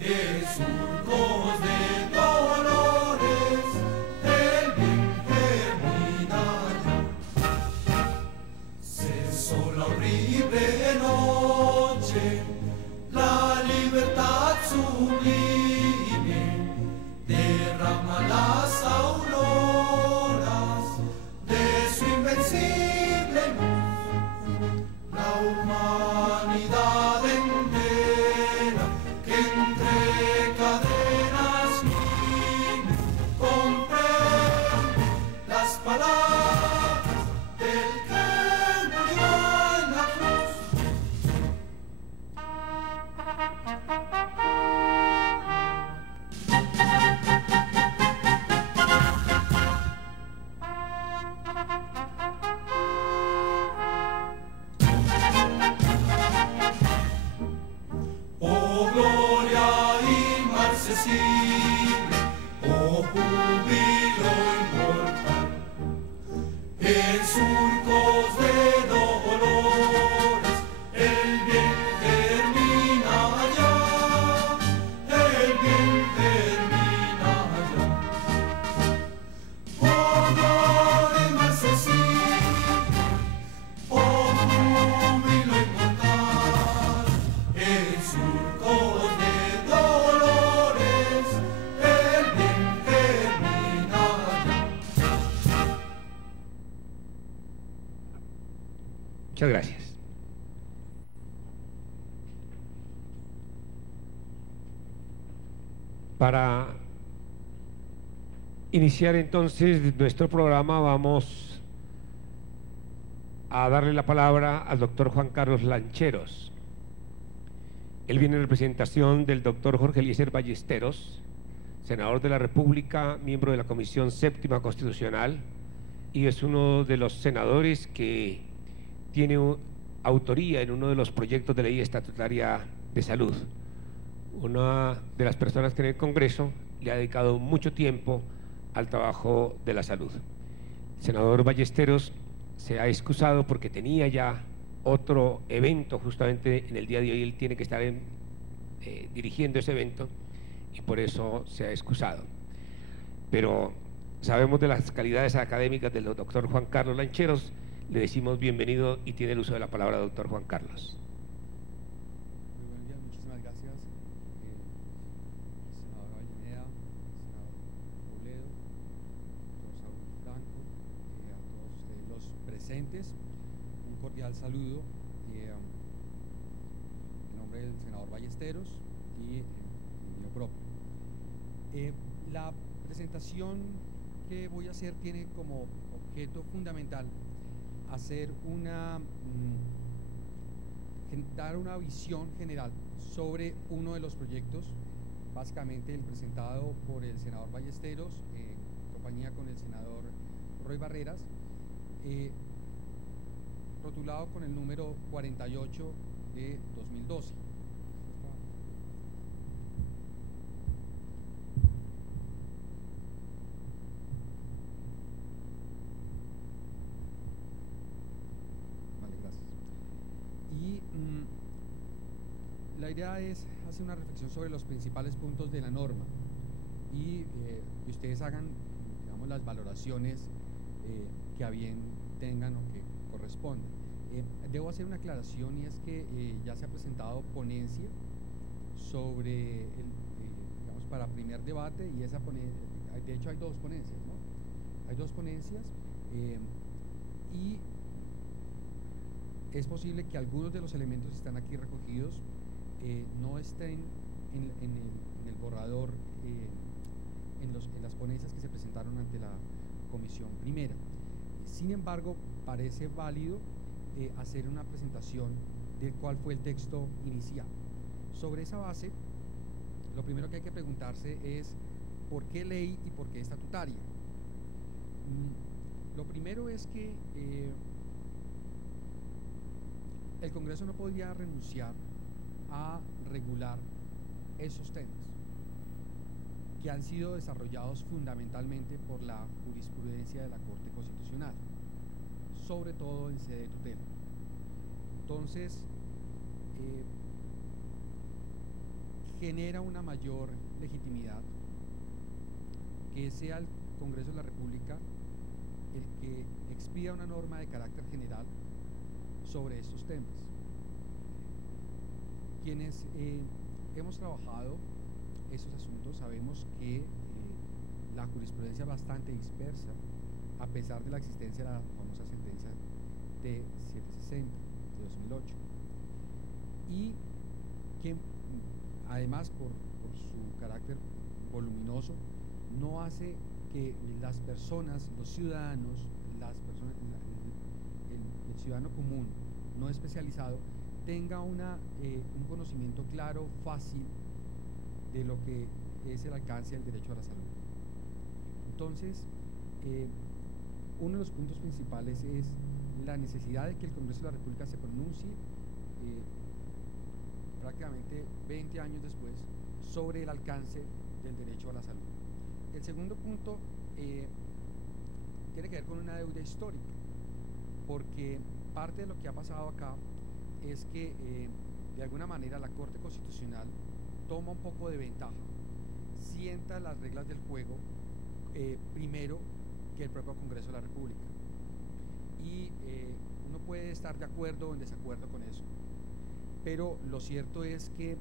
en surcos de dolores, el bien germina ya. Cesó la horrible noche, la libertad sublime derrama las auroras de su invencible luz. La humanidad entera que entre cadenas gime comprende las palabras del que murió en la cruz. Oh gloria inmarcesible, oh júbilo inmortal, en surcos de dolores el bien germina ya, el bien germina ya. Oh gloria inmarcesible, oh júbilo inmortal, en surcos de dolores el bien germina ya. Muchas gracias. Para iniciar entonces nuestro programa vamos a darle la palabra al doctor Juan Carlos Lancheros. Él viene en representación del doctor Jorge Eliezer Ballesteros, senador de la República, miembro de la Comisión Séptima Constitucional, y es uno de los senadores que tiene autoría en uno de los proyectos de ley estatutaria de salud. Una de las personas que en el Congreso le ha dedicado mucho tiempo al trabajo de la salud. El senador Ballesteros se ha excusado porque tenía ya otro evento justamente en el día de hoy. Él tiene que estar dirigiendo ese evento y por eso se ha excusado. Pero sabemos de las calidades académicas del doctor Juan Carlos Lancheros. Le decimos bienvenido y tiene el uso de la palabra, doctor Juan Carlos. Muy buenos días, muchísimas gracias, senador Avellaneda, senador Robledo, doctor Saúl Franco, a todos ustedes los presentes, un cordial saludo en nombre del senador Ballesteros y en mío propio. La presentación que voy a hacer tiene como objeto fundamental hacer dar una visión general sobre uno de los proyectos, básicamente el presentado por el senador Ballesteros, en compañía con el senador Roy Barreras, rotulado con el número 48 de 2012. Y la idea es hacer una reflexión sobre los principales puntos de la norma y que ustedes hagan, digamos, las valoraciones que a bien tengan o que correspondan. Debo hacer una aclaración y es que ya se ha presentado ponencia sobre, digamos, para primer debate, y esa ponencia, de hecho hay dos ponencias, ¿no? Hay dos ponencias y es posible que algunos de los elementos que están aquí recogidos no estén en el borrador, en las ponencias que se presentaron ante la comisión primera. Sin embargo, parece válido hacer una presentación de cuál fue el texto inicial. Sobre esa base, lo primero que hay que preguntarse es ¿por qué ley y por qué estatutaria? Lo primero es que el Congreso no podía renunciar a regular esos temas que han sido desarrollados fundamentalmente por la jurisprudencia de la Corte Constitucional, sobre todo en sede de tutela. Entonces, genera una mayor legitimidad que sea el Congreso de la República el que expida una norma de carácter general sobre estos temas. Quienes hemos trabajado estos asuntos sabemos que la jurisprudencia es bastante dispersa, a pesar de la existencia de la famosa sentencia T760 de 2008, y que además por su carácter voluminoso no hace que las personas, los ciudadanos, el ciudadano común no especializado tenga un conocimiento claro, fácil de lo que es el alcance del derecho a la salud. Entonces, uno de los puntos principales es la necesidad de que el Congreso de la República se pronuncie prácticamente 20 años después sobre el alcance del derecho a la salud. El segundo punto tiene que ver con una deuda histórica, porque parte de lo que ha pasado acá es que de alguna manera la Corte Constitucional toma un poco de ventaja, sienta las reglas del juego primero que el propio Congreso de la República. Y uno puede estar de acuerdo o en desacuerdo con eso, pero lo cierto es que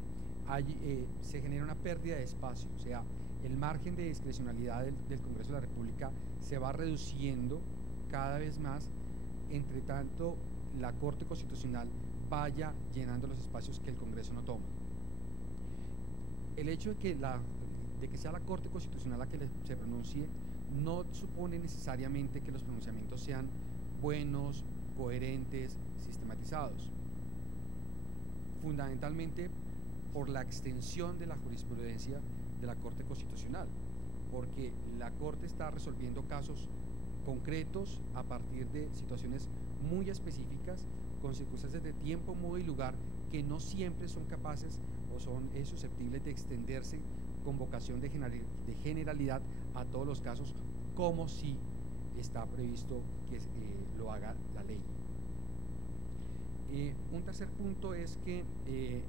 se genera una pérdida de espacio, o sea, el margen de discrecionalidad del Congreso de la República se va reduciendo cada vez más, entre tanto la Corte Constitucional vaya llenando los espacios que el Congreso no toma. El hecho de que sea la Corte Constitucional la que se pronuncie no supone necesariamente que los pronunciamientos sean buenos, coherentes, sistematizados. Fundamentalmente por la extensión de la jurisprudencia de la Corte Constitucional, porque la Corte está resolviendo casos concretos a partir de situaciones muy específicas, con circunstancias de tiempo, modo y lugar que no siempre son capaces o son susceptibles de extenderse con vocación de generalidad a todos los casos, como si está previsto que lo haga la ley. Un tercer punto es que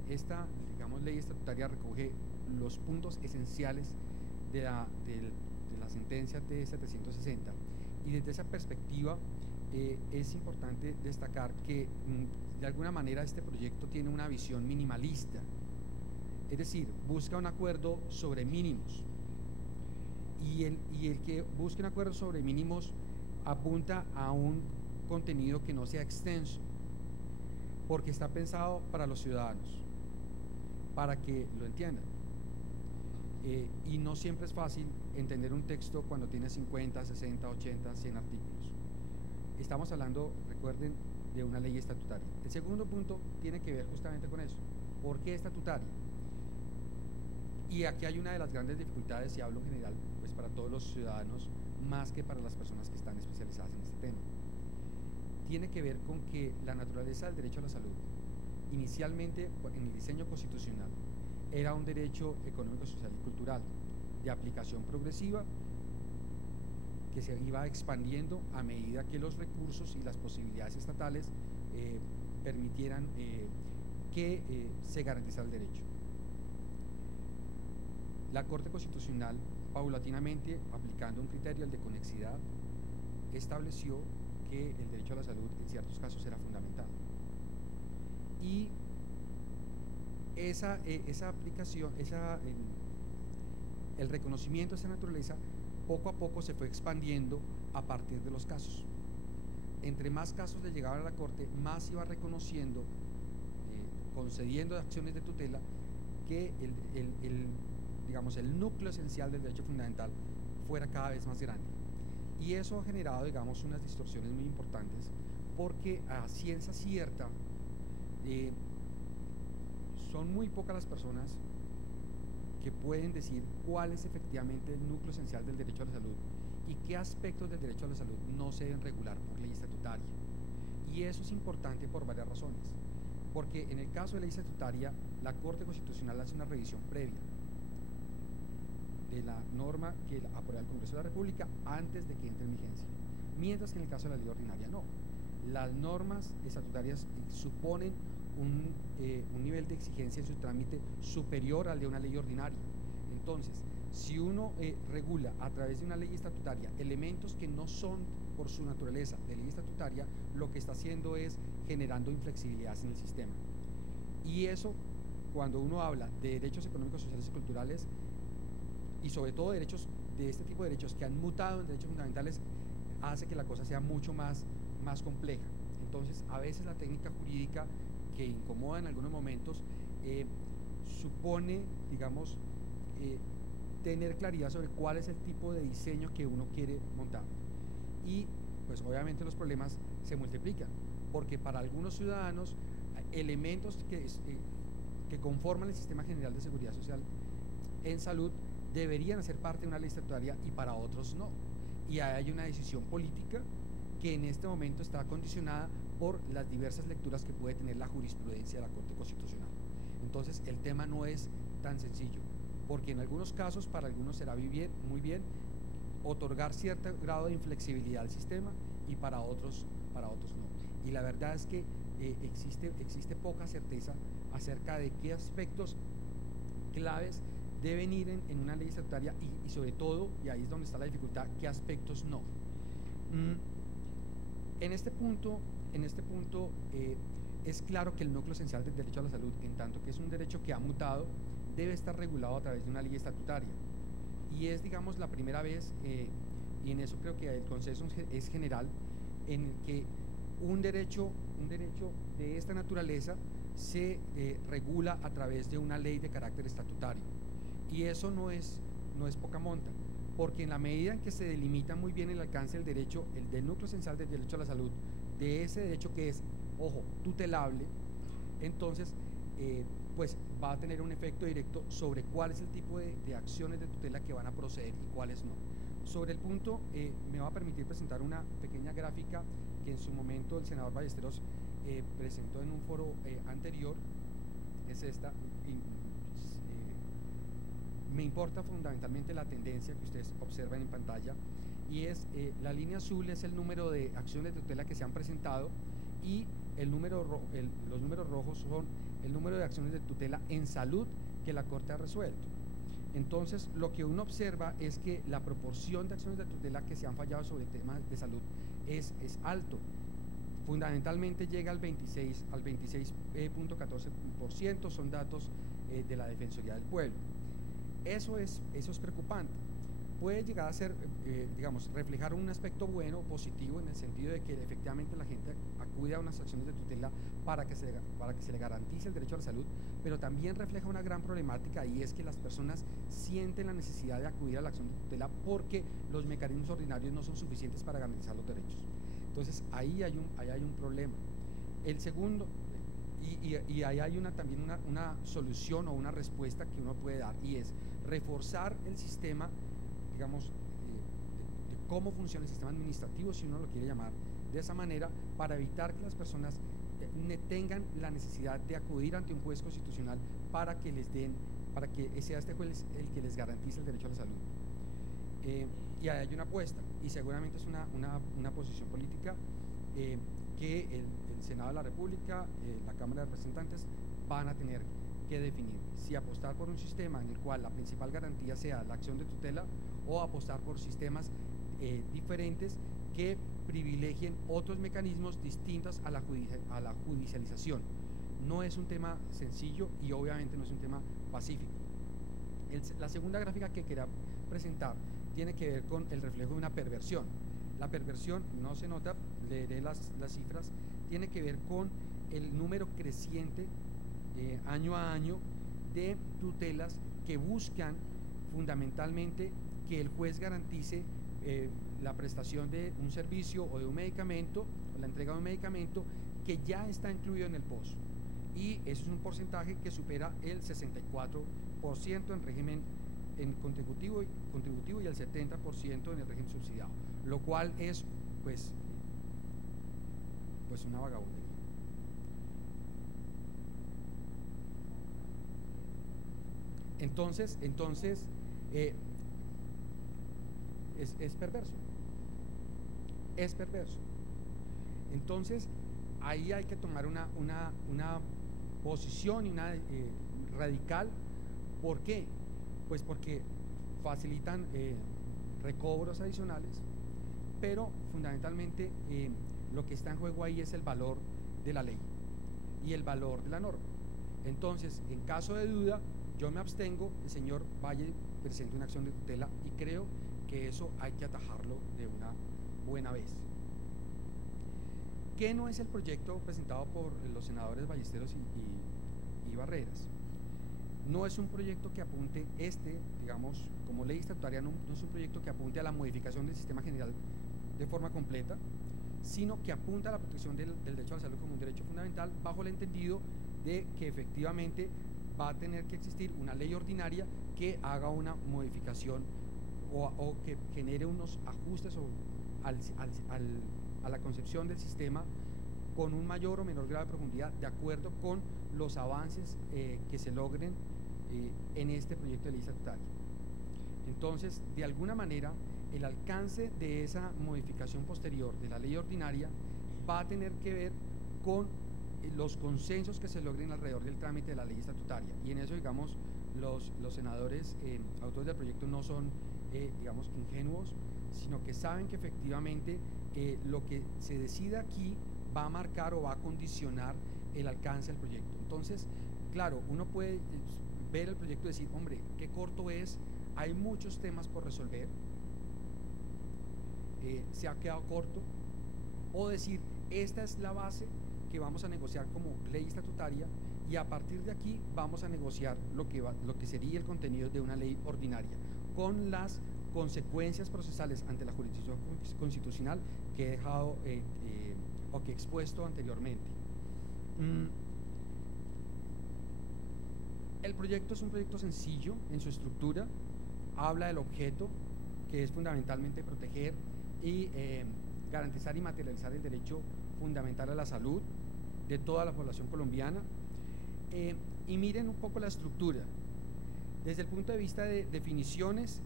esta, digamos, ley estatutaria recoge los puntos esenciales de la sentencia T760, y desde esa perspectiva es importante destacar que de alguna manera este proyecto tiene una visión minimalista, es decir, busca un acuerdo sobre mínimos, y el que busque un acuerdo sobre mínimos apunta a un contenido que no sea extenso, porque está pensado para los ciudadanos, para que lo entiendan. Y no siempre es fácil entender un texto cuando tiene 50, 60, 80, 100 artículos. Estamos hablando, recuerden, de una ley estatutaria. El segundo punto tiene que ver justamente con eso. ¿Por qué estatutaria? Y aquí hay una de las grandes dificultades, y hablo en general, pues para todos los ciudadanos, más que para las personas que están especializadas en este tema. Tiene que ver con que la naturaleza del derecho a la salud, inicialmente en el diseño constitucional, era un derecho económico, social y cultural, de aplicación progresiva, que se iba expandiendo a medida que los recursos y las posibilidades estatales permitieran que se garantizara el derecho. La Corte Constitucional, paulatinamente, aplicando un criterio, el de conexidad, estableció que el derecho a la salud en ciertos casos era fundamental. Y esa aplicación, el reconocimiento de esa naturaleza, poco a poco se fue expandiendo a partir de los casos. Entre más casos le llegaban a la Corte, más iba reconociendo, concediendo acciones de tutela, que digamos, el núcleo esencial del derecho fundamental fuera cada vez más grande. Y eso ha generado, digamos, unas distorsiones muy importantes, porque a ciencia cierta son muy pocas las personas que pueden decir cuál es efectivamente el núcleo esencial del derecho a la salud y qué aspectos del derecho a la salud no se deben regular por ley estatutaria. Y eso es importante por varias razones, porque en el caso de ley estatutaria, la Corte Constitucional hace una revisión previa de la norma que aprueba el Congreso de la República antes de que entre en vigencia, mientras que en el caso de la ley ordinaria no. Las normas estatutarias suponen un nivel de exigencia en su trámite superior al de una ley ordinaria. Entonces, si uno regula a través de una ley estatutaria elementos que no son por su naturaleza de ley estatutaria, lo que está haciendo es generando inflexibilidades en el sistema. Y eso, cuando uno habla de derechos económicos, sociales y culturales, y sobre todo derechos de este tipo de derechos que han mutado en derechos fundamentales, hace que la cosa sea mucho más compleja. Entonces, a veces la técnica jurídica, que incomoda en algunos momentos, supone, digamos, tener claridad sobre cuál es el tipo de diseño que uno quiere montar. Y pues obviamente los problemas se multiplican, porque para algunos ciudadanos elementos que conforman el sistema general de seguridad social en salud deberían hacer parte de una ley estatutaria y para otros no. Y hay una decisión política que en este momento está condicionada por las diversas lecturas que puede tener la jurisprudencia de la Corte Constitucional. Entonces el tema no es tan sencillo, porque en algunos casos para algunos será muy bien otorgar cierto grado de inflexibilidad al sistema y para otros no. Y la verdad es que existe poca certeza acerca de qué aspectos claves deben ir en una ley estatutaria y sobre todo, y ahí es donde está la dificultad, qué aspectos no. En este punto es claro que el núcleo esencial del derecho a la salud, en tanto que es un derecho que ha mutado, debe estar regulado a través de una ley estatutaria. Y es, digamos, la primera vez, y en eso creo que el consenso es general, en el que un derecho de esta naturaleza se regula a través de una ley de carácter estatutario. Y eso no es poca monta, porque en la medida en que se delimita muy bien el alcance del derecho, del núcleo esencial del derecho a la salud, de ese derecho que es, ojo, tutelable, entonces pues va a tener un efecto directo sobre cuál es el tipo de acciones de tutela que van a proceder y cuáles no. Sobre el punto, me va a permitir presentar una pequeña gráfica que en su momento el senador Ballesteros presentó en un foro anterior. Es esta. Me importa fundamentalmente la tendencia que ustedes observan en pantalla, y es la línea azul es el número de acciones de tutela que se han presentado, y los números rojos son el número de acciones de tutela en salud que la Corte ha resuelto. Entonces, lo que uno observa es que la proporción de acciones de tutela que se han fallado sobre temas de salud es alto. Fundamentalmente llega al 26.14%, son datos de la Defensoría del Pueblo. Eso es preocupante. Puede llegar a ser, digamos, reflejar un aspecto bueno, positivo, en el sentido de que efectivamente la gente acude a unas acciones de tutela para que se le garantice el derecho a la salud, pero también refleja una gran problemática, y es que las personas sienten la necesidad de acudir a la acción de tutela porque los mecanismos ordinarios no son suficientes para garantizar los derechos. Entonces ahí hay un problema. El segundo, y ahí hay también una solución o una respuesta que uno puede dar, y es reforzar el sistema, digamos, de cómo funciona el sistema administrativo, si uno lo quiere llamar de esa manera, para evitar que las personas tengan la necesidad de acudir ante un juez constitucional para que sea este juez el que les garantice el derecho a la salud. Y ahí hay una apuesta, y seguramente es una posición política que el Senado de la República, la Cámara de Representantes van a tener que definir si apostar por un sistema en el cual la principal garantía sea la acción de tutela, o apostar por sistemas diferentes que privilegien otros mecanismos distintos a la judicialización. No es un tema sencillo y obviamente no es un tema pacífico. La segunda gráfica que quería presentar tiene que ver con el reflejo de una perversión. La perversión, no se nota, leeré las cifras, tiene que ver con el número creciente año a año de tutelas que buscan fundamentalmente que el juez garantice la prestación de un servicio o de un medicamento, o la entrega de un medicamento que ya está incluido en el POS. Y eso es un porcentaje que supera el 64% en régimen contributivo y el 70% en el régimen subsidiado, lo cual es pues una vagabundería. Entonces es perverso. Es perverso. Entonces, ahí hay que tomar una posición y una radical. ¿Por qué? Pues porque facilitan recobros adicionales, pero fundamentalmente lo que está en juego ahí es el valor de la ley y el valor de la norma. Entonces, en caso de duda, yo me abstengo, el señor vaya y presente una acción de tutela, y creo que eso hay que atajarlo de una buena vez. ¿Qué no es el proyecto presentado por los senadores Ballesteros y Barreras? No es un proyecto que apunte, digamos, como ley estatutaria, no es un proyecto que apunte a la modificación del sistema general de forma completa, sino que apunta a la protección del derecho a la salud como un derecho fundamental, bajo el entendido de que efectivamente va a tener que existir una ley ordinaria que haga una modificación o que genere unos ajustes a la concepción del sistema con un mayor o menor grado de profundidad, de acuerdo con los avances que se logren en este proyecto de ley estatutaria. Entonces, de alguna manera, el alcance de esa modificación posterior de la ley ordinaria va a tener que ver con los consensos que se logren alrededor del trámite de la ley estatutaria, y en eso, digamos, los senadores autores del proyecto no son, digamos, ingenuos, sino que saben que efectivamente lo que se decida aquí va a marcar o va a condicionar el alcance del proyecto. Entonces, claro, uno puede ver el proyecto y decir, hombre, qué corto es, hay muchos temas por resolver, se ha quedado corto, o decir, esta es la base que vamos a negociar como ley estatutaria, y a partir de aquí vamos a negociar lo que sería el contenido de una ley ordinaria, con las consecuencias procesales ante la jurisdicción constitucional que he dejado o que he expuesto anteriormente. El proyecto es un proyecto sencillo en su estructura, habla del objeto, que es fundamentalmente proteger y garantizar y materializar el derecho fundamental a la salud de toda la población colombiana. Y miren un poco la estructura. Desde el punto de vista de definiciones,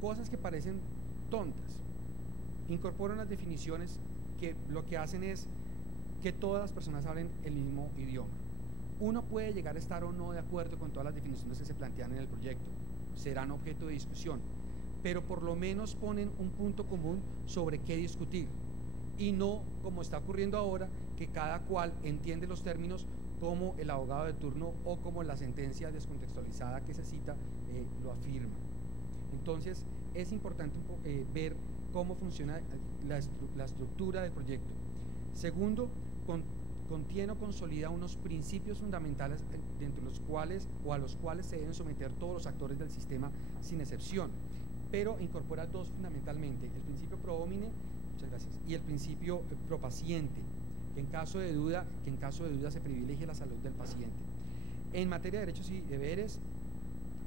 cosas que parecen tontas, incorporan las definiciones que lo que hacen es que todas las personas hablen el mismo idioma. Uno puede llegar a estar o no de acuerdo con todas las definiciones que se plantean en el proyecto, serán objeto de discusión, pero por lo menos ponen un punto común sobre qué discutir, y no como está ocurriendo ahora, que cada cual entiende los términos como el abogado de turno o como la sentencia descontextualizada que se cita lo afirma. Entonces, es importante ver cómo funciona la estructura del proyecto. Segundo, contiene o consolida unos principios fundamentales entre los cuales o a los cuales se deben someter todos los actores del sistema sin excepción, pero incorpora dos fundamentalmente: el principio pro homine, muchas gracias, y el principio pro paciente, que en caso de duda se privilegie la salud del paciente. En materia de derechos y deberes,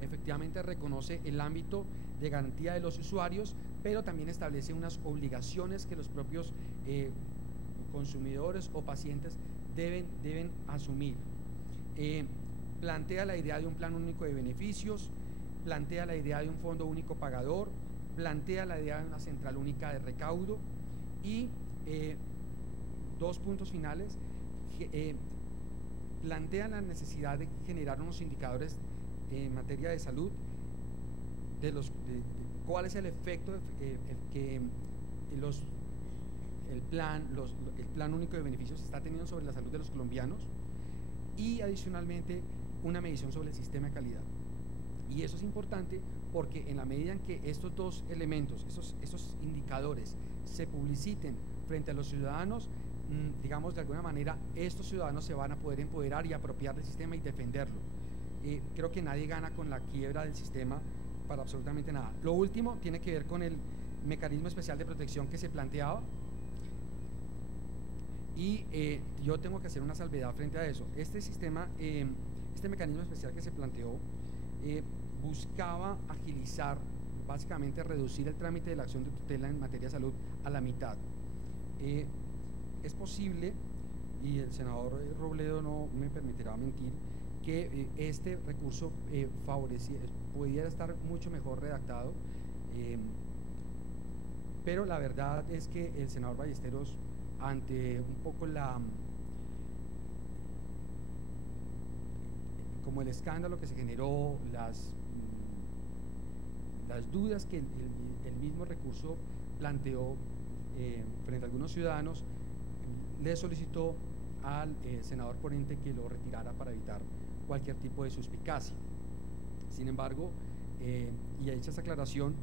efectivamente reconoce el ámbito de garantía de los usuarios, pero también establece unas obligaciones que los propios consumidores o pacientes deben asumir. Plantea la idea de un plan único de beneficios, plantea la idea de un fondo único pagador, plantea la idea de una central única de recaudo, y dos puntos finales, plantea la necesidad de generar unos indicadores en materia de salud, de cuál es el efecto que el plan único de beneficios está teniendo sobre la salud de los colombianos, y adicionalmente una medición sobre el sistema de calidad. Y eso es importante porque en la medida en que estos dos elementos, esos indicadores se publiciten frente a los ciudadanos, digamos, de alguna manera estos ciudadanos se van a poder empoderar y apropiar del sistema y defenderlo. Creo que nadie gana con la quiebra del sistema para absolutamente nada. Lo último tiene que ver con el mecanismo especial de protección que se planteaba, y yo tengo que hacer una salvedad frente a eso. Este mecanismo especial que se planteó buscaba agilizar, básicamente reducir el trámite de la acción de tutela en materia de salud a la mitad. Es posible, y el senador Robledo no me permitirá mentir, que este recurso pudiera estar mucho mejor redactado, pero la verdad es que el senador Ballesteros, ante un poco como el escándalo que se generó, las dudas que el mismo recurso planteó frente a algunos ciudadanos, le solicitó al senador ponente que lo retirara para evitar cualquier tipo de suspicacia. Sin embargo, y hecha esa aclaración,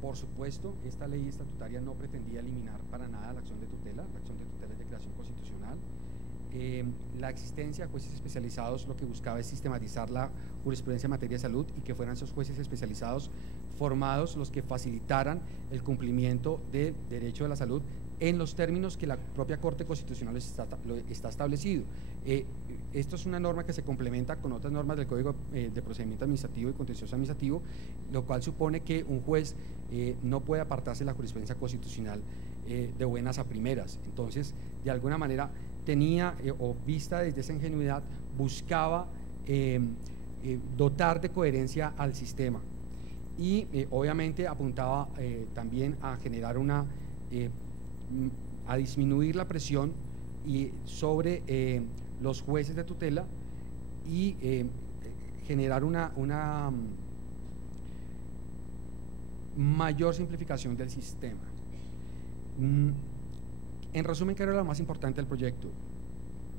por supuesto, esta ley estatutaria no pretendía eliminar para nada la acción de tutela. La acción de tutela es de creación constitucional. La existencia de jueces especializados lo que buscaba es sistematizar la jurisprudencia en materia de salud y que fueran esos jueces especializados formados los que facilitaran el cumplimiento del derecho de la salud en los términos que la propia Corte Constitucional está establecido. Esto es una norma que se complementa con otras normas del Código de Procedimiento Administrativo y Contencioso Administrativo, lo cual supone que un juez no puede apartarse de la jurisprudencia constitucional de buenas a primeras. Entonces, de alguna manera, tenía, o vista desde esa ingenuidad, buscaba dotar de coherencia al sistema y obviamente apuntaba también a generar a disminuir la presión sobre los jueces de tutela y generar una mayor simplificación del sistema. En resumen, ¿qué era lo más importante del proyecto?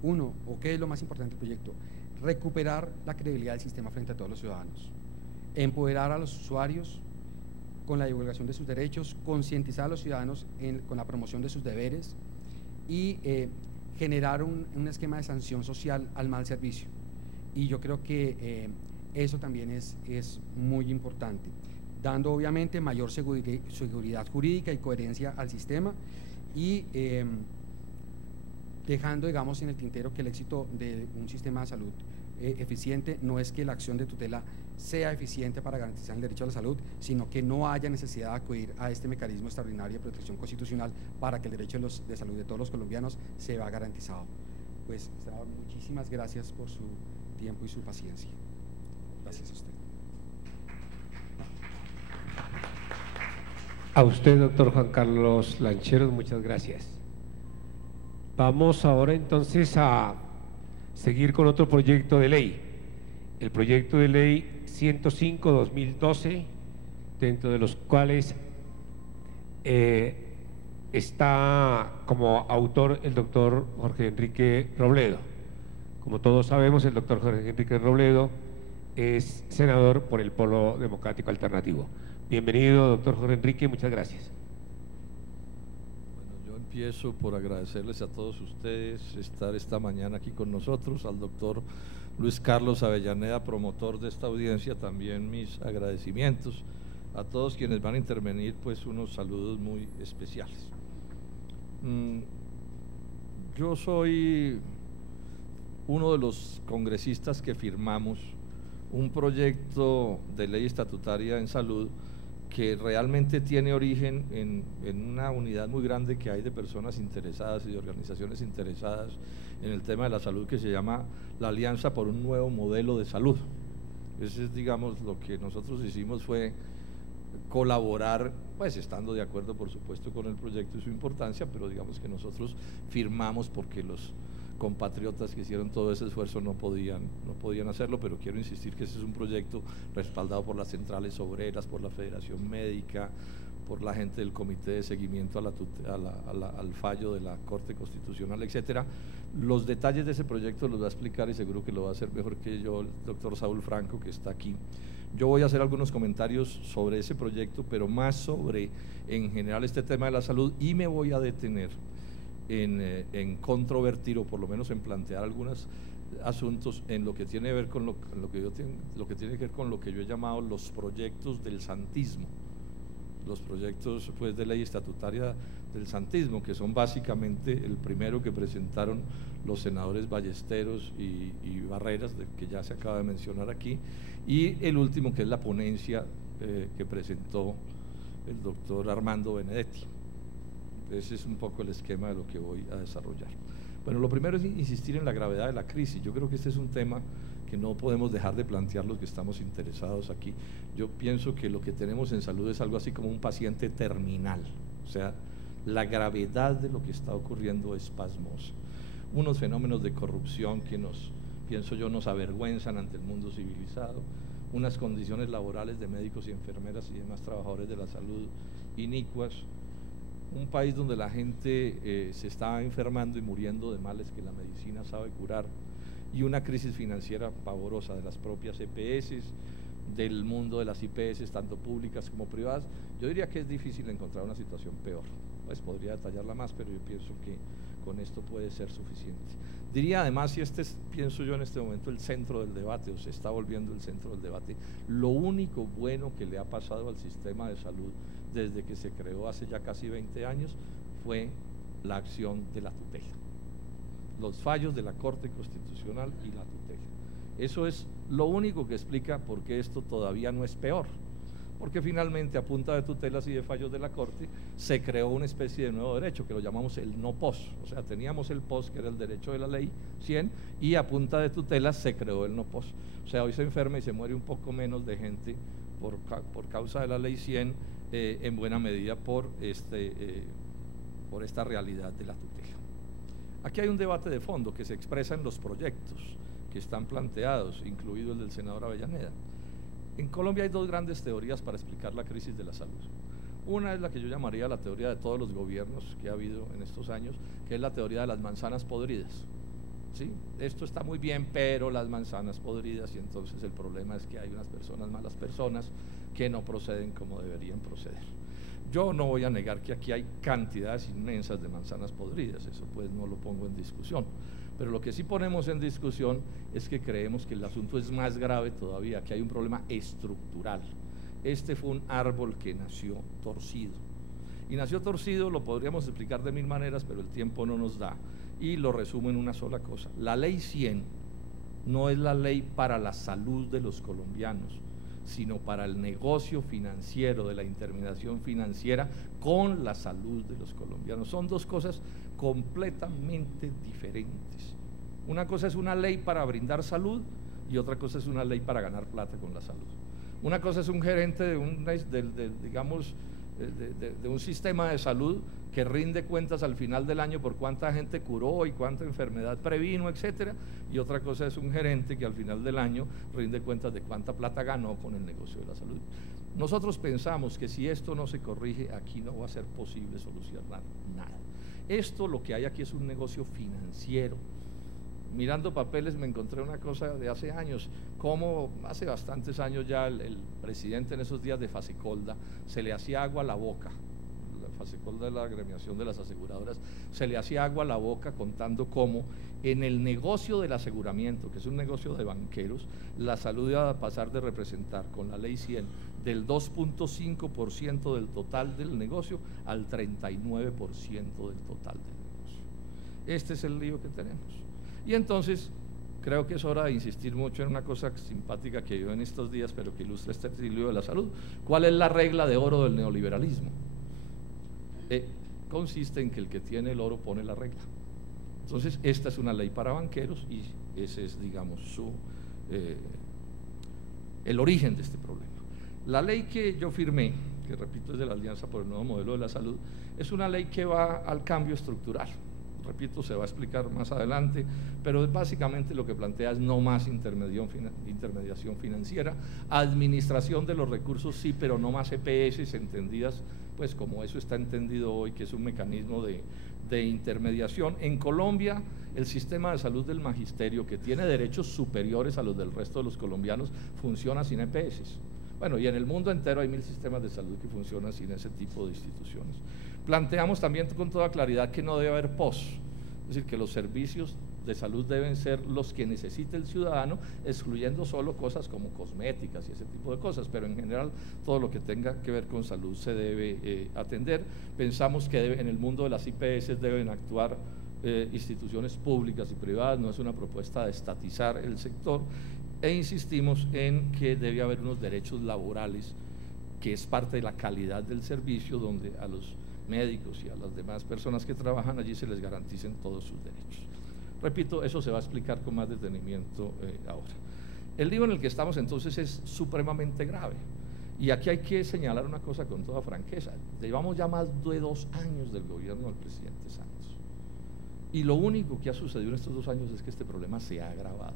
Uno, ¿o qué es lo más importante del proyecto? Recuperar la credibilidad del sistema frente a todos los ciudadanos, empoderar a los usuarios con la divulgación de sus derechos, concientizar a los ciudadanos con la promoción de sus deberes y generar un esquema de sanción social al mal servicio. Y yo creo que eso también es muy importante, dando obviamente mayor seguridad jurídica y coherencia al sistema y dejando, digamos, en el tintero que el éxito de un sistema de salud eficiente no es que la acción de tutela sea eficiente para garantizar el derecho a la salud, sino que no haya necesidad de acudir a este mecanismo extraordinario de protección constitucional para que el derecho de salud de todos los colombianos se vea garantizado. Pues, senador, muchísimas gracias por su tiempo y su paciencia. Gracias a usted. A usted, doctor Juan Carlos Lancheros, muchas gracias. Vamos ahora entonces a seguir con otro proyecto de ley, el proyecto de ley 105/2012, dentro de los cuales está como autor el doctor Jorge Enrique Robledo. Como todos sabemos, el doctor Jorge Enrique Robledo es senador por el Polo Democrático Alternativo. Bienvenido, doctor Jorge Enrique, muchas gracias. Bueno, yo empiezo por agradecerles a todos ustedes estar esta mañana aquí con nosotros, al doctor Luis Carlos Avellaneda, promotor de esta audiencia, también mis agradecimientos a todos quienes van a intervenir, pues unos saludos muy especiales. Yo soy uno de los congresistas que firmamos un proyecto de ley estatutaria en salud que realmente tiene origen en una unidad muy grande que hay de personas interesadas y de organizaciones interesadas en el tema de la salud, que se llama la Alianza por un Nuevo Modelo de Salud. Ese es, digamos, lo que nosotros hicimos fue colaborar, pues estando de acuerdo por supuesto con el proyecto y su importancia, pero digamos que nosotros firmamos porque los compatriotas que hicieron todo ese esfuerzo no podían hacerlo, pero quiero insistir que ese es un proyecto respaldado por las centrales obreras, por la Federación Médica, por la gente del Comité de Seguimiento al fallo de la Corte Constitucional, etcétera. Los detalles de ese proyecto los va a explicar y seguro que lo va a hacer mejor que yo el doctor Saúl Franco, que está aquí. Yo voy a hacer algunos comentarios sobre ese proyecto, pero más sobre, en general, este tema de la salud, y me voy a detener en controvertir, o por lo menos en plantear algunos asuntos en lo que tiene que ver con lo que tiene que ver con lo que yo he llamado los proyectos del santismo, los proyectos pues de ley estatutaria del santismo, que son básicamente el primero que presentaron los senadores Ballesteros y Barreras, que ya se acaba de mencionar aquí, y el último, que es la ponencia que presentó el doctor Armando Benedetti. Ese es un poco el esquema de lo que voy a desarrollar. Bueno, lo primero es insistir en la gravedad de la crisis. Yo creo que este es un tema que no podemos dejar de plantear los que estamos interesados aquí. Yo pienso que lo que tenemos en salud es algo así como un paciente terminal, o sea, la gravedad de lo que está ocurriendo es pasmosa. Unos fenómenos de corrupción que nos pienso yo, nos avergüenzan ante el mundo civilizado, unas condiciones laborales de médicos y enfermeras y demás trabajadores de la salud inicuas, un país donde la gente se está enfermando y muriendo de males que la medicina sabe curar, y una crisis financiera pavorosa de las propias EPS, del mundo de las IPS, tanto públicas como privadas. Yo diría que es difícil encontrar una situación peor. Pues podría detallarla más, pero yo pienso que con esto puede ser suficiente. Diría además, si este es, pienso yo en este momento, el centro del debate, o se está volviendo el centro del debate, lo único bueno que le ha pasado al sistema de salud desde que se creó hace ya casi 20 años fue la acción de la tutela, los fallos de la Corte Constitucional y la tutela. Eso es lo único que explica por qué esto todavía no es peor, porque finalmente a punta de tutelas y de fallos de la Corte se creó una especie de nuevo derecho que lo llamamos el no pos. O sea, teníamos el pos, que era el derecho de la ley 100, y a punta de tutelas se creó el no pos. O sea, hoy se enferma y se muere un poco menos de gente por causa de la ley 100, en buena medida por esta realidad de la tutela. Aquí hay un debate de fondo que se expresa en los proyectos que están planteados, incluido el del senador Avellaneda. En Colombia hay dos grandes teorías para explicar la crisis de la salud. Una es la que yo llamaría la teoría de todos los gobiernos que ha habido en estos años, que es la teoría de las manzanas podridas. ¿Sí? Esto está muy bien, pero las manzanas podridas, y entonces el problema es que hay unas personas, malas personas, que no proceden como deberían proceder. Yo no voy a negar que aquí hay cantidades inmensas de manzanas podridas, eso pues no lo pongo en discusión. Pero lo que sí ponemos en discusión es que creemos que el asunto es más grave todavía, que hay un problema estructural. Este fue un árbol que nació torcido. Y nació torcido, lo podríamos explicar de mil maneras, pero el tiempo no nos da. Y lo resumo en una sola cosa. La ley 100 no es la ley para la salud de los colombianos, sino para el negocio financiero, de la intermediación financiera con la salud de los colombianos. Son dos cosas completamente diferentes. Una cosa es una ley para brindar salud y otra cosa es una ley para ganar plata con la salud. Una cosa es un gerente de un sistema de salud que rinde cuentas al final del año por cuánta gente curó y cuánta enfermedad previno, etcétera, y otra cosa es un gerente que al final del año rinde cuentas de cuánta plata ganó con el negocio de la salud. Nosotros pensamos que si esto no se corrige, aquí no va a ser posible solucionar nada. Esto, lo que hay aquí es un negocio financiero. Mirando papeles me encontré una cosa de hace años, como hace bastantes años ya el presidente en esos días de Fasecolda se le hacía agua a la boca. La Fasecolda de la agremiación de las aseguradoras, se le hacía agua a la boca contando cómo en el negocio del aseguramiento, que es un negocio de banqueros, la salud iba a pasar de representar con la ley 100 del 2.5% del total del negocio al 39% del total del negocio. Este es el lío que tenemos. Y entonces creo que es hora de insistir mucho en una cosa simpática que yo en estos días, pero que ilustra este lío de la salud. ¿Cuál es la regla de oro del neoliberalismo? Consiste en que el que tiene el oro pone la regla. Entonces esta es una ley para banqueros y ese es, digamos, el origen de este problema. La ley que yo firmé, que repito es de la Alianza por el Nuevo Modelo de la Salud, es una ley que va al cambio estructural. Repito, se va a explicar más adelante, pero básicamente lo que plantea es no más intermediación financiera, administración de los recursos sí, pero no más EPS entendidas, pues como eso está entendido hoy, que es un mecanismo de intermediación. En Colombia, el sistema de salud del magisterio, que tiene derechos superiores a los del resto de los colombianos, funciona sin EPS. Bueno, y en el mundo entero hay 1000 sistemas de salud que funcionan sin ese tipo de instituciones. Planteamos también con toda claridad que no debe haber POS, es decir, que los servicios de salud deben ser los que necesite el ciudadano, excluyendo solo cosas como cosméticas y ese tipo de cosas, pero en general todo lo que tenga que ver con salud se debe atender. Pensamos que en el mundo de las IPS deben actuar instituciones públicas y privadas, no es una propuesta de estatizar el sector, e insistimos en que debe haber unos derechos laborales, que es parte de la calidad del servicio, donde a los médicos y a las demás personas que trabajan allí se les garanticen todos sus derechos. Repito, eso se va a explicar con más detenimiento ahora. El lío en el que estamos entonces es supremamente grave, y aquí hay que señalar una cosa con toda franqueza. Llevamos ya más de 2 años del gobierno del presidente Santos, Y lo único que ha sucedido en estos 2 años es que este problema se ha agravado.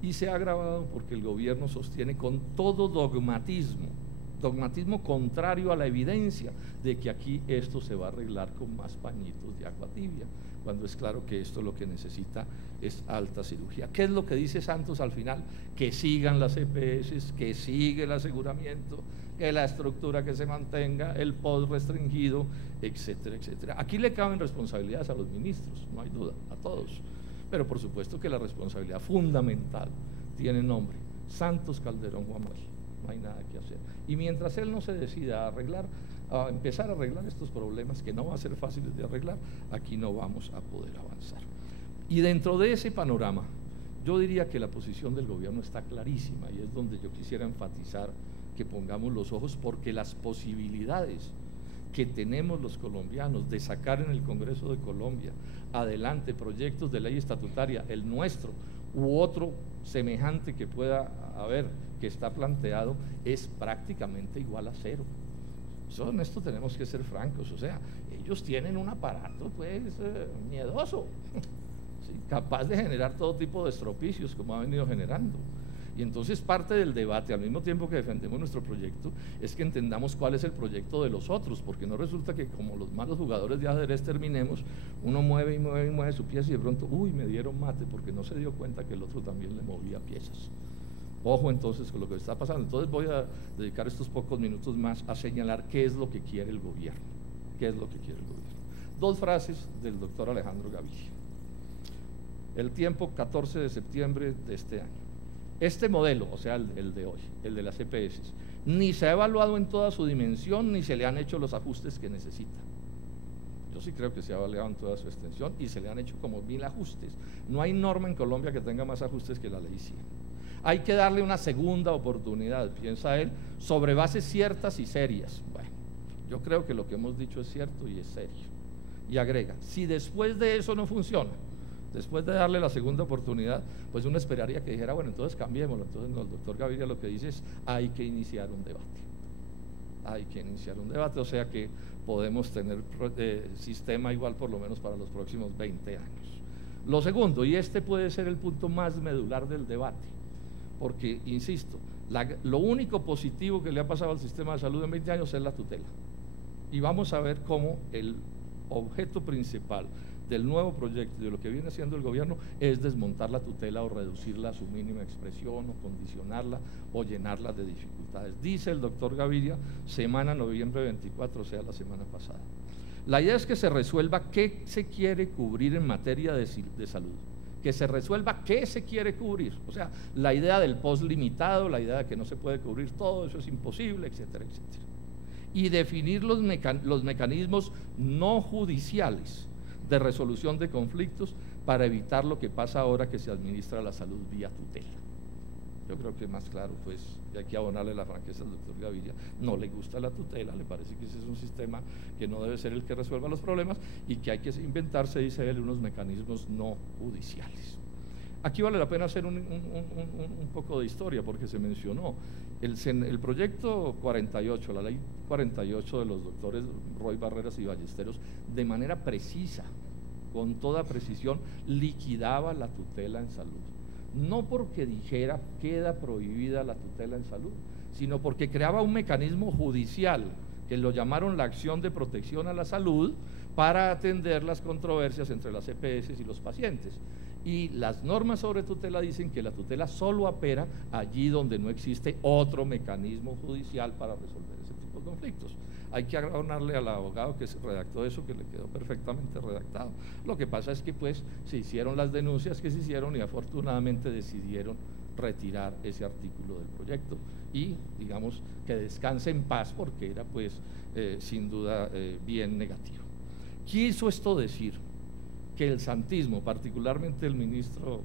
Y se ha agravado porque el gobierno sostiene con todo dogmatismo contrario a la evidencia de que aquí esto se va a arreglar con más pañitos de agua tibia, cuando es claro que esto lo que necesita es alta cirugía. ¿Qué es lo que dice Santos al final? Que sigan las EPS, que siga el aseguramiento, que la estructura que se mantenga, el post restringido, etcétera, etcétera. Aquí le caben responsabilidades a los ministros, no hay duda, a todos, pero por supuesto que la responsabilidad fundamental tiene nombre: Santos Calderón Juan Manuel. No hay nada que hacer. Y mientras él no se decida a empezar a arreglar estos problemas, que no va a ser fáciles de arreglar, aquí no vamos a poder avanzar. Y dentro de ese panorama, yo diría que la posición del gobierno está clarísima, y es donde yo quisiera enfatizar que pongamos los ojos, porque las posibilidades que tenemos los colombianos de sacar en el Congreso de Colombia adelante proyectos de ley estatutaria, el nuestro u otro semejante que pueda haber, que está planteado, es prácticamente igual a cero. En esto tenemos que ser francos, o sea, ellos tienen un aparato pues miedoso, ¿sí? Capaz de generar todo tipo de estropicios como ha venido generando. Y entonces parte del debate, al mismo tiempo que defendemos nuestro proyecto, es que entendamos cuál es el proyecto de los otros, porque no resulta que como los malos jugadores de ajedrez terminemos, uno mueve y mueve y mueve su pieza y de pronto, uy, me dieron mate, porque no se dio cuenta que el otro también le movía piezas. Ojo entonces con lo que está pasando. Entonces voy a dedicar estos pocos minutos más a señalar qué es lo que quiere el gobierno. ¿Qué es lo que quiere el gobierno? 2 frases del doctor Alejandro Gaviria. El tiempo, 14 de septiembre de este año. Este modelo, o sea, el de hoy, el de las EPS, ni se ha evaluado en toda su dimensión, ni se le han hecho los ajustes que necesita. Yo sí creo que se ha evaluado en toda su extensión y se le han hecho como 1000 ajustes. No hay norma en Colombia que tenga más ajustes que la ley 100. Hay que darle una segunda oportunidad, piensa él, sobre bases ciertas y serias. Bueno, yo creo que lo que hemos dicho es cierto y es serio. Y agrega, si después de eso no funciona, después de darle la segunda oportunidad, pues uno esperaría que dijera, bueno, entonces cambiémoslo. Entonces no, el doctor Gaviria lo que dice es, hay que iniciar un debate. Hay que iniciar un debate, o sea que podemos tener sistema igual por lo menos para los próximos 20 años. Lo segundo, y este puede ser el punto más medular del debate, porque, insisto, lo único positivo que le ha pasado al sistema de salud en 20 años es la tutela. Y vamos a ver cómo el objeto principal del nuevo proyecto y de lo que viene haciendo el gobierno es desmontar la tutela o reducirla a su mínima expresión o condicionarla o llenarla de dificultades. Dice el doctor Gaviria, semana noviembre 24, o sea, la semana pasada. La idea es que se resuelva qué se quiere cubrir en materia de salud, que se resuelva qué se quiere cubrir, o sea, la idea del post limitado, la idea de que no se puede cubrir todo, eso es imposible, etcétera, etcétera. Y definir los mecanismos no judiciales de resolución de conflictos para evitar lo que pasa ahora que se administra la salud vía tutela. Yo creo que más claro, pues, y hay que abonarle la franqueza al doctor Gaviria, no le gusta la tutela, le parece que ese es un sistema que no debe ser el que resuelva los problemas y que hay que inventarse, dice él, unos mecanismos no judiciales. Aquí vale la pena hacer un poco de historia, porque se mencionó el proyecto 48, la ley 48 de los doctores Roy Barreras y Ballesteros, de manera precisa, con toda precisión, liquidaba la tutela en salud. No porque dijera queda prohibida la tutela en salud, sino porque creaba un mecanismo judicial, que lo llamaron la acción de protección a la salud, para atender las controversias entre las EPS y los pacientes. Y las normas sobre tutela dicen que la tutela solo opera allí donde no existe otro mecanismo judicial para resolver ese tipo de conflictos. Hay que abonarle al abogado que se redactó eso, que le quedó perfectamente redactado. Lo que pasa es que pues se hicieron las denuncias que se hicieron y afortunadamente decidieron retirar ese artículo del proyecto y digamos que descanse en paz, porque era pues sin duda bien negativo. ¿Quiso esto decir que el santismo, particularmente el ministro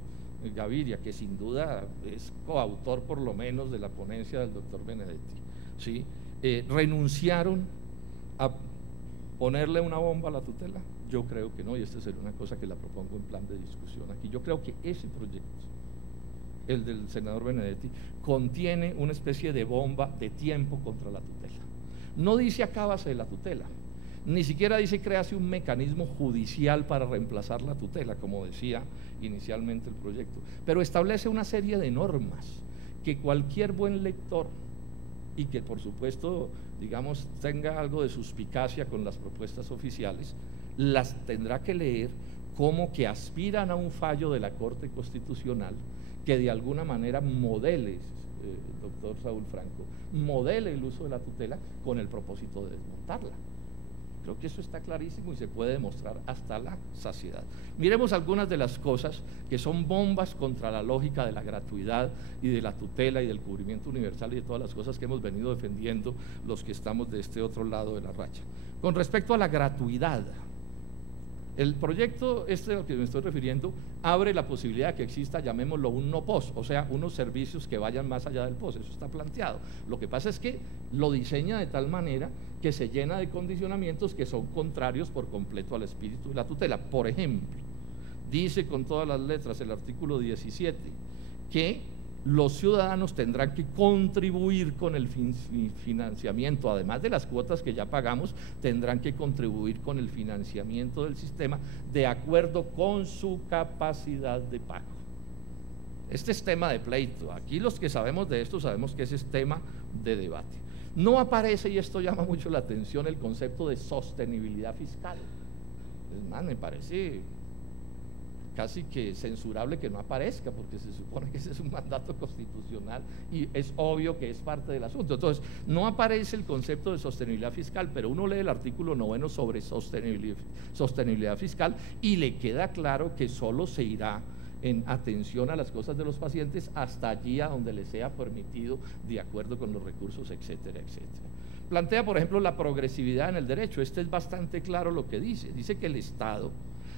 Gaviria, que sin duda es coautor por lo menos de la ponencia del doctor Benedetti, ¿sí?, renunciaron a ponerle una bomba a la tutela? Yo creo que no, y esta sería una cosa que la propongo en plan de discusión aquí. Yo creo que ese proyecto, el del senador Benedetti, contiene una especie de bomba de tiempo contra la tutela. No dice acábase de la tutela, Ni siquiera dice créase un mecanismo judicial para reemplazar la tutela, como decía inicialmente el proyecto, pero establece una serie de normas que cualquier buen lector y que por supuesto, digamos, tenga algo de suspicacia con las propuestas oficiales, las tendrá que leer como que aspiran a un fallo de la Corte Constitucional que de alguna manera modele, doctor Saúl Franco, modele el uso de la tutela con el propósito de desmontarla. Creo que eso está clarísimo y se puede demostrar hasta la saciedad. Miremos algunas de las cosas que son bombas contra la lógica de la gratuidad y de la tutela y del cubrimiento universal y de todas las cosas que hemos venido defendiendo los que estamos de este otro lado de la raya. Con respecto a la gratuidad, el proyecto al que me estoy refiriendo abre la posibilidad de que exista, llamémoslo un no POS, o sea, unos servicios que vayan más allá del POS, eso está planteado. Lo que pasa es que lo diseña de tal manera que se llena de condicionamientos que son contrarios por completo al espíritu de la tutela. Por ejemplo, dice con todas las letras el artículo 17 que los ciudadanos tendrán que contribuir con el financiamiento, además de las cuotas que ya pagamos, tendrán que contribuir con el financiamiento del sistema de acuerdo con su capacidad de pago. Este es tema de pleito. Aquí los que sabemos de esto sabemos que ese es tema de debate. No aparece, y esto llama mucho la atención, el concepto de sostenibilidad fiscal. Es más, me parece casi que censurable que no aparezca, porque se supone que ese es un mandato constitucional y es obvio que es parte del asunto. Entonces, no aparece el concepto de sostenibilidad fiscal, pero uno lee el artículo 9 sobre sostenibilidad fiscal y le queda claro que solo se irá en atención a las cosas de los pacientes hasta allí a donde les sea permitido de acuerdo con los recursos, etcétera, etcétera. Plantea, por ejemplo, la progresividad en el derecho. Este es bastante claro lo que dice. Dice que el Estado,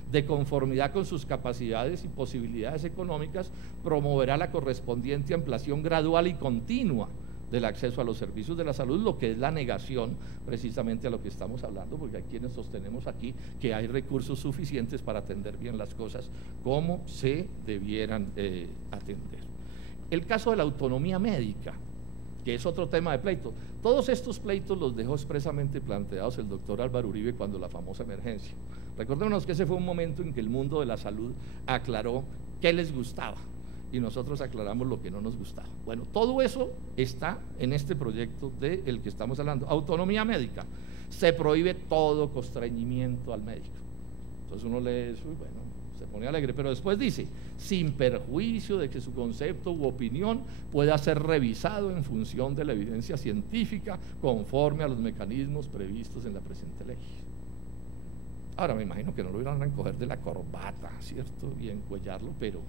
de conformidad con sus capacidades y posibilidades económicas, promoverá la correspondiente ampliación gradual y continua del acceso a los servicios de la salud, lo que es la negación precisamente a lo que estamos hablando, porque hay quienes sostenemos aquí que hay recursos suficientes para atender bien las cosas como se debieran atender. El caso de la autonomía médica, que es otro tema de pleito. Todos estos pleitos los dejó expresamente planteados el doctor Álvaro Uribe cuando la famosa emergencia. Recordémonos que ese fue un momento en que el mundo de la salud aclaró qué les gustaba y nosotros aclaramos lo que no nos gustaba. Bueno, todo eso está en este proyecto del que estamos hablando. Autonomía médica. Se prohíbe todo constreñimiento al médico. Entonces uno lee eso y bueno, se pone alegre, pero después dice, sin perjuicio de que su concepto u opinión pueda ser revisado en función de la evidencia científica conforme a los mecanismos previstos en la presente ley. Ahora me imagino que no lo irán a coger de la corbata, ¿cierto? Y encuellarlo, pero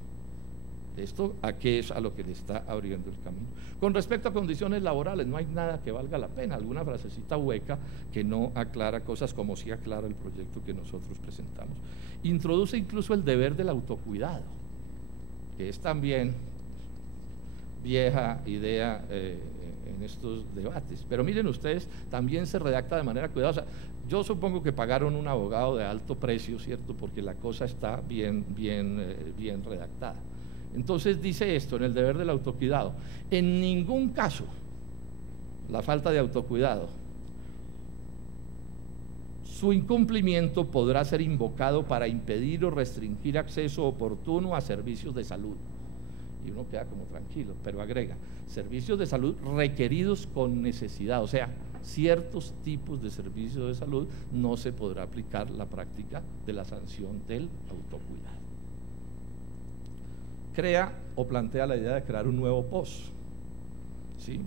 esto a qué es a lo que le está abriendo el camino. Con respecto a condiciones laborales, no hay nada que valga la pena, alguna frasecita hueca que no aclara cosas como sí aclara el proyecto que nosotros presentamos. Introduce incluso el deber del autocuidado, que es también vieja idea en estos debates, pero miren ustedes, también se redacta de manera cuidadosa. Yo supongo que pagaron un abogado de alto precio, ¿cierto? Porque la cosa está bien redactada. Entonces dice esto en el deber del autocuidado: en ningún caso la falta de autocuidado, su incumplimiento podrá ser invocado para impedir o restringir acceso oportuno a servicios de salud. Y uno queda como tranquilo, pero agrega, servicios de salud requeridos con necesidad, o sea, ciertos tipos de servicios de salud no se podrá aplicar la práctica de la sanción del autocuidado. Crea o plantea la idea de crear un nuevo POS, ¿sí?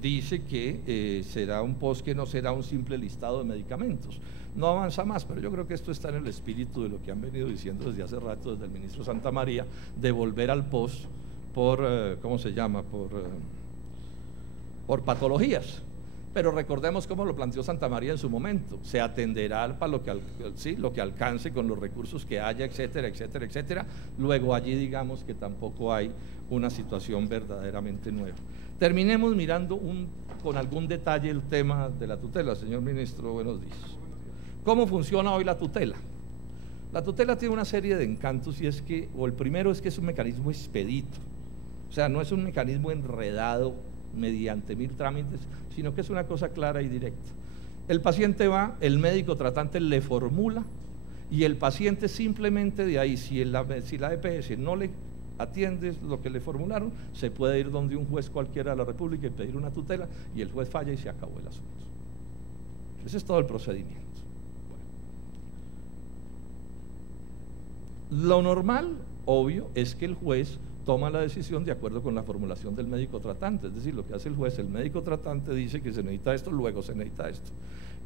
Dice que será un POS que no será un simple listado de medicamentos. No avanza más, pero yo creo que esto está en el espíritu de lo que han venido diciendo desde hace rato, desde el ministro Santamaría, de volver al POS por, ¿cómo se llama?, por patologías. Pero recordemos cómo lo planteó Santamaría en su momento: se atenderá para lo que alcance con los recursos que haya, etcétera, etcétera, etcétera. Luego allí digamos que tampoco hay una situación verdaderamente nueva. Terminemos mirando con algún detalle el tema de la tutela. Señor ministro, buenos días. ¿Cómo funciona hoy la tutela? La tutela tiene una serie de encantos, y es que, o el primero es que es un mecanismo expedito, o sea, no es un mecanismo enredado mediante 1000 trámites, sino que es una cosa clara y directa. El paciente va, el médico tratante le formula y el paciente simplemente de ahí, si la EPS no le atiende lo que le formularon, se puede ir donde un juez cualquiera de la República y pedir una tutela y el juez falla y se acabó el asunto. Ese es todo el procedimiento. Bueno. Lo normal, obvio, es que el juez toma la decisión de acuerdo con la formulación del médico tratante, es decir, lo que hace el juez, el médico tratante dice que se necesita esto, luego se necesita esto,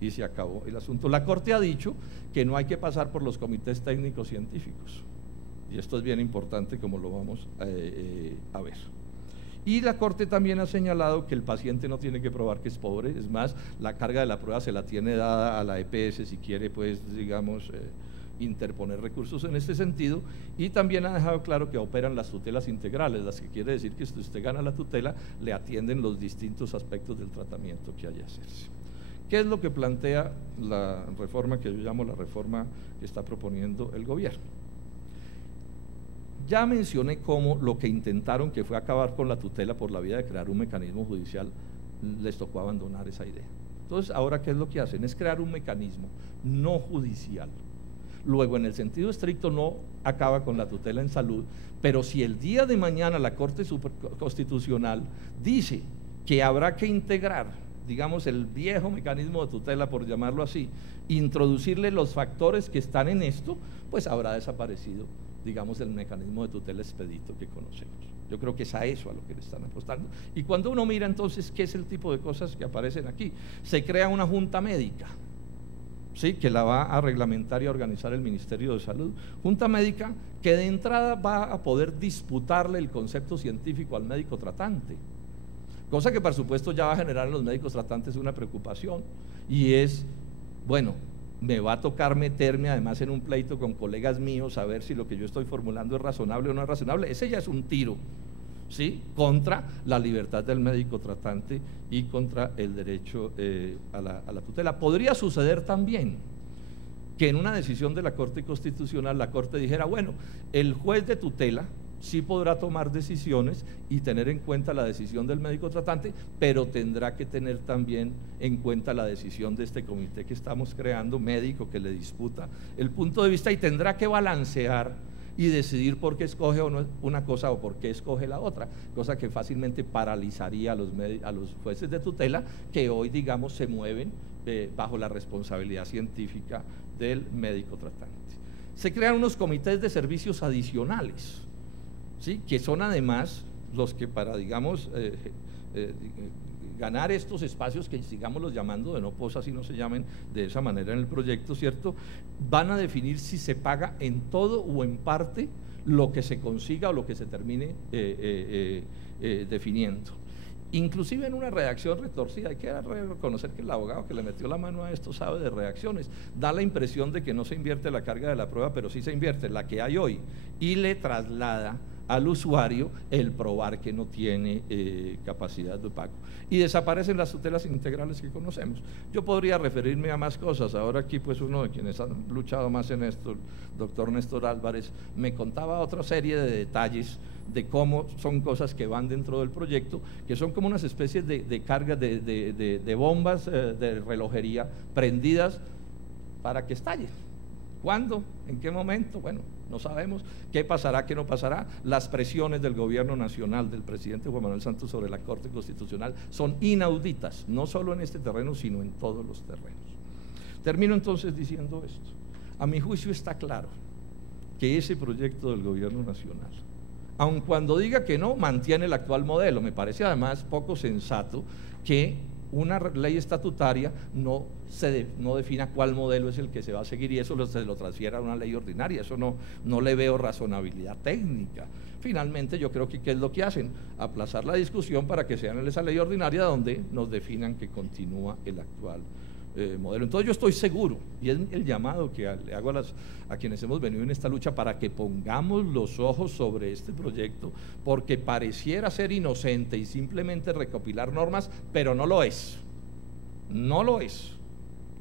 y se acabó el asunto. La Corte ha dicho que no hay que pasar por los comités técnicos científicos, y esto es bien importante como lo vamos a ver. Y la Corte también ha señalado que el paciente no tiene que probar que es pobre, es más, la carga de la prueba se la tiene dada a la EPS si quiere, pues, digamos, interponer recursos en este sentido, y también ha dejado claro que operan las tutelas integrales, las que quiere decir que si usted gana la tutela, le atienden los distintos aspectos del tratamiento que haya que hacerse. ¿Qué es lo que plantea la reforma que yo llamo la reforma que está proponiendo el gobierno? Ya mencioné cómo lo que intentaron, que fue acabar con la tutela por la vía de crear un mecanismo judicial, les tocó abandonar esa idea. Entonces, ahora, ¿qué es lo que hacen? Es crear un mecanismo no judicial. Luego, en el sentido estricto, no acaba con la tutela en salud, pero si el día de mañana la Corte Constitucional dice que habrá que integrar, digamos, el viejo mecanismo de tutela, por llamarlo así, introducirle los factores que están en esto, pues habrá desaparecido, digamos, el mecanismo de tutela expedito que conocemos. Yo creo que es a eso a lo que le están apostando. Y cuando uno mira entonces qué es el tipo de cosas que aparecen aquí, se crea una junta médica, ¿sí?, que la va a reglamentar y a organizar el Ministerio de Salud. Junta médica que de entrada va a poder disputarle el concepto científico al médico tratante, cosa que por supuesto ya va a generar en los médicos tratantes una preocupación, y es, bueno, me va a tocar meterme además en un pleito con colegas míos a ver si lo que yo estoy formulando es razonable o no es razonable. Ese ya es un tiro, ¿sí?, contra la libertad del médico tratante y contra el derecho a la tutela. Podría suceder también que en una decisión de la Corte Constitucional la Corte dijera, bueno, el juez de tutela sí podrá tomar decisiones y tener en cuenta la decisión del médico tratante, pero tendrá que tener también en cuenta la decisión de este comité que estamos creando, médico, que le disputa el punto de vista, y tendrá que balancear y decidir por qué escoge una cosa o por qué escoge la otra, cosa que fácilmente paralizaría a los jueces de tutela, que hoy, digamos, se mueven bajo la responsabilidad científica del médico tratante. Se crean unos comités de servicios adicionales, ¿sí?, que son además los que, para, digamos, ganar estos espacios que sigámoslos llamando de no posa, si no se llamen de esa manera en el proyecto, ¿cierto?, van a definir si se paga en todo o en parte lo que se consiga o lo que se termine definiendo. Inclusive en una redacción retorcida, hay que reconocer que el abogado que le metió la mano a esto sabe de redacciones, da la impresión de que no se invierte la carga de la prueba, pero sí se invierte la que hay hoy, y le traslada al usuario el probar que no tiene capacidad de pago, y desaparecen las tutelas integrales que conocemos. Yo podría referirme a más cosas. Ahora aquí, pues, uno de quienes han luchado más en esto, el doctor Néstor Álvarez, me contaba otra serie de detalles de cómo son cosas que van dentro del proyecto, que son como unas especies de cargas de bombas de relojería prendidas para que estallen. ¿Cuándo? ¿En qué momento? Bueno, no sabemos. ¿Qué pasará? ¿Qué no pasará? Las presiones del gobierno nacional, del presidente Juan Manuel Santos sobre la Corte Constitucional son inauditas, no solo en este terreno, sino en todos los terrenos. Termino entonces diciendo esto. A mi juicio está claro que ese proyecto del gobierno nacional, aun cuando diga que no, mantiene el actual modelo. Me parece además poco sensato que una ley estatutaria no defina cuál modelo es el que se va a seguir y eso se lo transfiera a una ley ordinaria. Eso no le veo razonabilidad técnica. Finalmente, yo creo que ¿qué es lo que hacen? Aplazar la discusión para que sea en esa ley ordinaria donde nos definan que continúa el actual modelo. Entonces yo estoy seguro, y es el llamado que le hago a quienes hemos venido en esta lucha, para que pongamos los ojos sobre este proyecto, porque pareciera ser inocente y simplemente recopilar normas, pero no lo es, no lo es.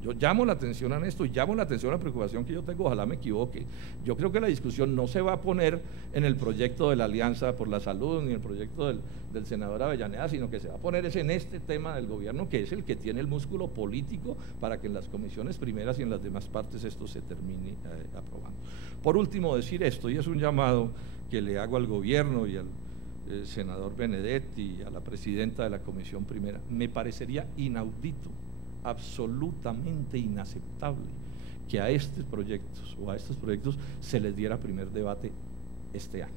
Yo llamo la atención a esto y llamo la atención a la preocupación que yo tengo, ojalá me equivoque. Yo creo que la discusión no se va a poner en el proyecto de la Alianza por la Salud ni en el proyecto del senador Avellaneda, sino que se va a poner es en este tema del gobierno, que es el que tiene el músculo político para que en las comisiones primeras y en las demás partes esto se termine aprobando. Por último, decir esto, y es un llamado que le hago al gobierno y al senador Benedetti y a la presidenta de la comisión primera. Me parecería inaudito, absolutamente inaceptable que a estos proyectos se les diera primer debate este año.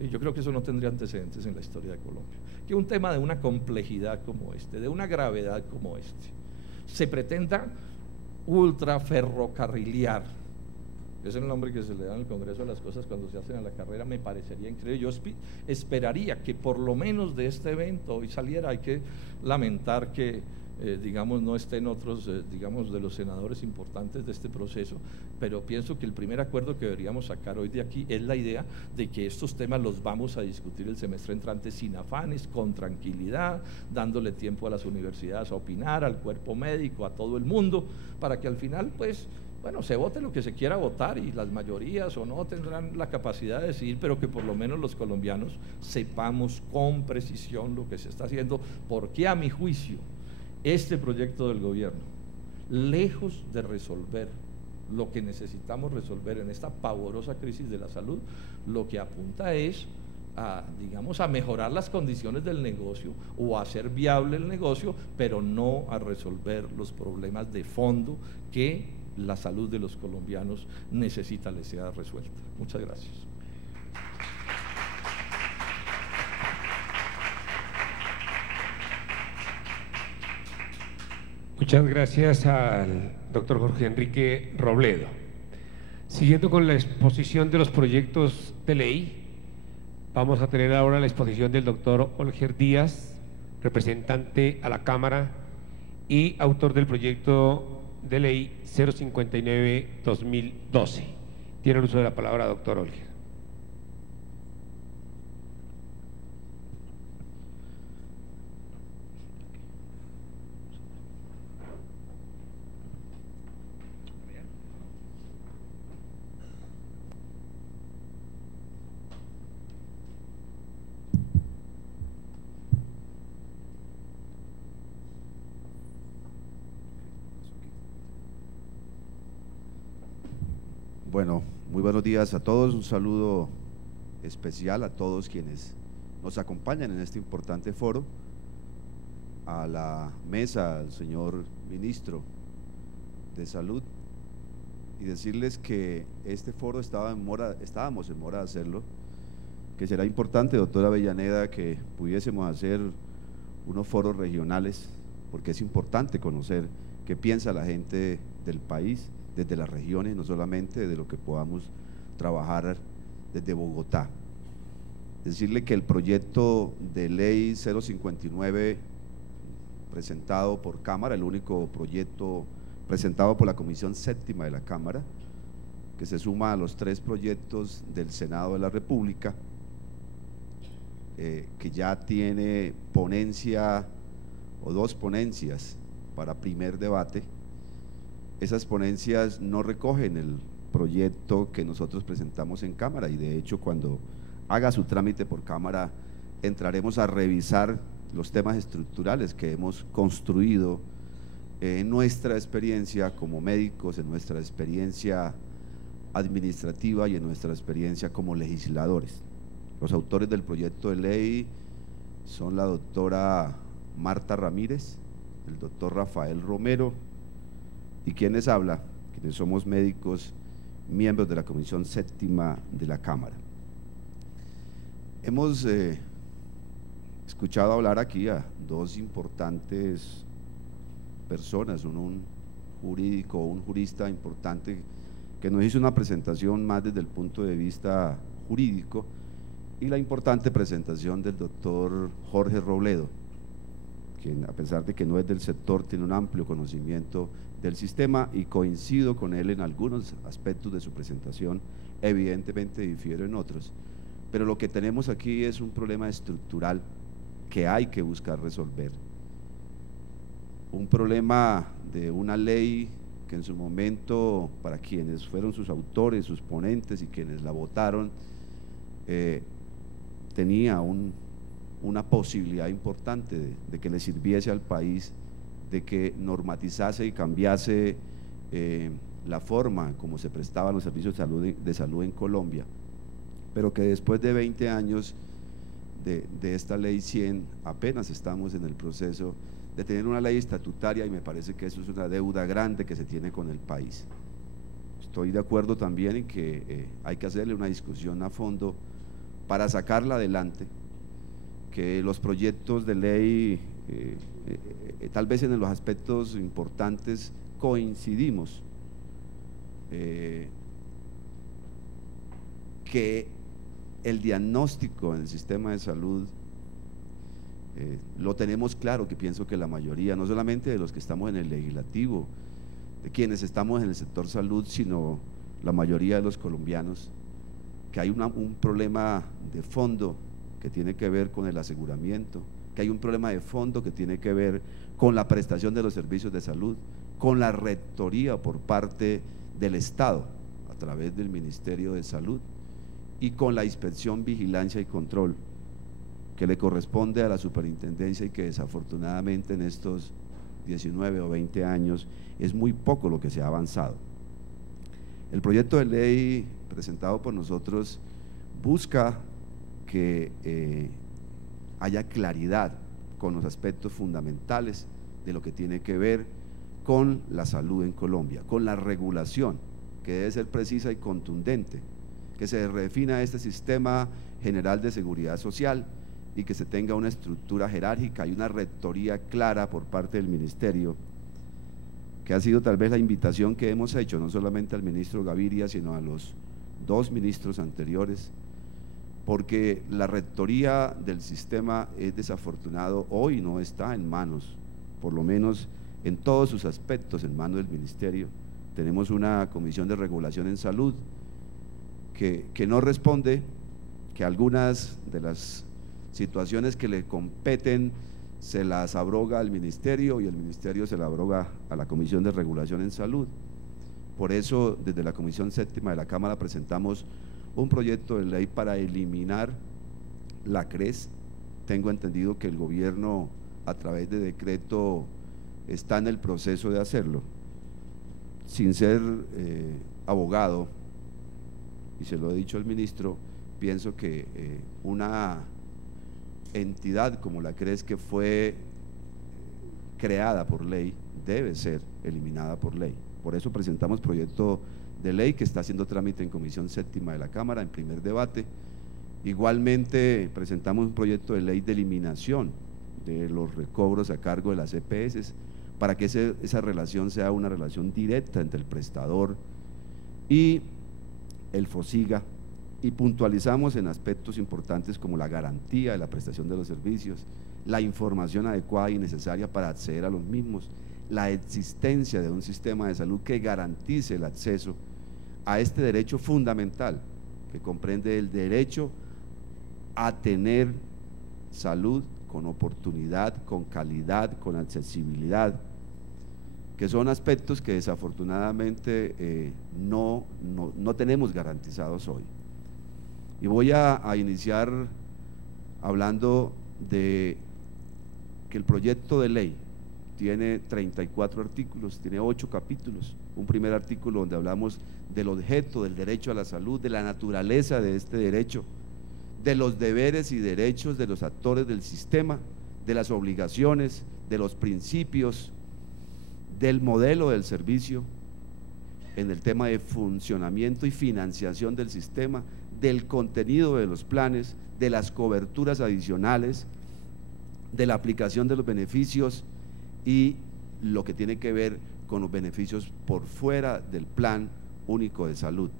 Y yo creo que eso no tendría antecedentes en la historia de Colombia. Que un tema de una complejidad como este, de una gravedad como este, se pretenda ultraferrocarrilear, es el nombre que se le da en el Congreso a las cosas cuando se hacen a la carrera, me parecería increíble. Yo esperaría que por lo menos de este evento hoy saliera. Hay que lamentar que digamos no estén otros digamos de los senadores importantes de este proceso, pero pienso que el primer acuerdo que deberíamos sacar hoy de aquí es la idea de que estos temas los vamos a discutir el semestre entrante sin afanes, con tranquilidad, dándole tiempo a las universidades a opinar, al cuerpo médico, a todo el mundo, para que al final pues bueno, se vote lo que se quiera votar y las mayorías o no tendrán la capacidad de decidir, pero que por lo menos los colombianos sepamos con precisión lo que se está haciendo, porque a mi juicio este proyecto del gobierno, lejos de resolver lo que necesitamos resolver en esta pavorosa crisis de la salud, lo que apunta es digamos, a mejorar las condiciones del negocio o a hacer viable el negocio, pero no a resolver los problemas de fondo que la salud de los colombianos necesita les sea resuelta. Muchas gracias. Muchas gracias al doctor Jorge Enrique Robledo. Siguiendo con la exposición de los proyectos de ley, vamos a tener ahora la exposición del doctor Olger Díaz, representante a la Cámara y autor del proyecto de ley 059-2012. Tiene el uso de la palabra, doctor Olger. Bueno, muy buenos días a todos, un saludo especial a todos quienes nos acompañan en este importante foro, a la mesa, al señor ministro de Salud, y decirles que este foro estábamos en mora de hacerlo, que será importante, doctora Avellaneda, que pudiésemos hacer unos foros regionales, porque es importante conocer qué piensa la gente del país, desde las regiones, no solamente de lo que podamos trabajar desde Bogotá. Decirle que el proyecto de ley 059 presentado por Cámara, el único proyecto presentado por la Comisión Séptima de la Cámara, que se suma a los 3 proyectos del Senado de la República, que ya tiene ponencia o 2 ponencias para primer debate. Esas ponencias no recogen el proyecto que nosotros presentamos en Cámara, y de hecho cuando haga su trámite por Cámara entraremos a revisar los temas estructurales que hemos construido en nuestra experiencia como médicos, en nuestra experiencia administrativa y en nuestra experiencia como legisladores. Los autores del proyecto de ley son la doctora Marta Ramírez, el doctor Rafael Romero, y quienes habla, quienes somos médicos, miembros de la Comisión Séptima de la Cámara. Hemos escuchado hablar aquí a 2 importantes personas, un jurídico, un jurista importante que nos hizo una presentación más desde el punto de vista jurídico, y la importante presentación del doctor Jorge Robledo, quien a pesar de que no es del sector tiene un amplio conocimiento del sistema, y coincido con él en algunos aspectos de su presentación, evidentemente difiero en otros, pero lo que tenemos aquí es un problema estructural que hay que buscar resolver. un problema de una ley que en su momento, para quienes fueron sus autores, sus ponentes y quienes la votaron, tenía una posibilidad importante de que le sirviese al país, de que normatizase y cambiase la forma como se prestaban los servicios de salud en Colombia, pero que después de 20 años de esta ley 100 apenas estamos en el proceso de tener una ley estatutaria, y me parece que eso es una deuda grande que se tiene con el país. Estoy de acuerdo también en que hay que hacerle una discusión a fondo para sacarla adelante, que los proyectos de ley, tal vez en los aspectos importantes coincidimos, que el diagnóstico en el sistema de salud lo tenemos claro, que pienso que la mayoría, no solamente de los que estamos en el legislativo, de quienes estamos en el sector salud, sino la mayoría de los colombianos, que hay un problema de fondo que tiene que ver con el aseguramiento, que hay un problema de fondo que tiene que ver con la prestación de los servicios de salud, con la rectoría por parte del Estado a través del Ministerio de Salud y con la inspección, vigilancia y control que le corresponde a la superintendencia, y que desafortunadamente en estos 19 o 20 años es muy poco lo que se ha avanzado. El proyecto de ley presentado por nosotros busca que haya claridad con los aspectos fundamentales de lo que tiene que ver con la salud en Colombia, con la regulación, que debe ser precisa y contundente, que se redefina este sistema general de seguridad social y que se tenga una estructura jerárquica y una rectoría clara por parte del ministerio, que ha sido tal vez la invitación que hemos hecho no solamente al ministro Gaviria, sino a los dos ministros anteriores, porque la rectoría del sistema es desafortunado, hoy no está en manos, por lo menos en todos sus aspectos, en manos del ministerio. Tenemos una comisión de regulación en salud que no responde, que algunas de las situaciones que le competen se las abroga al ministerio y el ministerio se la abroga a la Comisión de Regulación en Salud. Por eso, desde la Comisión Séptima de la Cámara presentamos un proyecto de ley para eliminar la CRES. Tengo entendido que el gobierno, a través de decreto, está en el proceso de hacerlo. Sin ser abogado, y se lo he dicho al ministro, pienso que una entidad como la CRES, que fue creada por ley, debe ser eliminada por ley. Por eso presentamos proyecto de ley que está haciendo trámite en Comisión Séptima de la Cámara en primer debate. Igualmente presentamos un proyecto de ley de eliminación de los recobros a cargo de las EPS, para que esa relación sea una relación directa entre el prestador y el FOSIGA, y puntualizamos en aspectos importantes como la garantía de la prestación de los servicios, la información adecuada y necesaria para acceder a los mismos, la existencia de un sistema de salud que garantice el acceso a este derecho fundamental, que comprende el derecho a tener salud con oportunidad, con calidad, con accesibilidad, que son aspectos que desafortunadamente no tenemos garantizados hoy. Y voy a iniciar hablando de que el proyecto de ley tiene 34 artículos, tiene 8 capítulos. Un primer artículo donde hablamos del objeto del derecho a la salud, de la naturaleza de este derecho, de los deberes y derechos de los actores del sistema, de las obligaciones, de los principios, del modelo del servicio, en el tema de funcionamiento y financiación del sistema, del contenido de los planes, de las coberturas adicionales, de la aplicación de los beneficios y lo que tiene que ver con los beneficios por fuera del plan único de salud,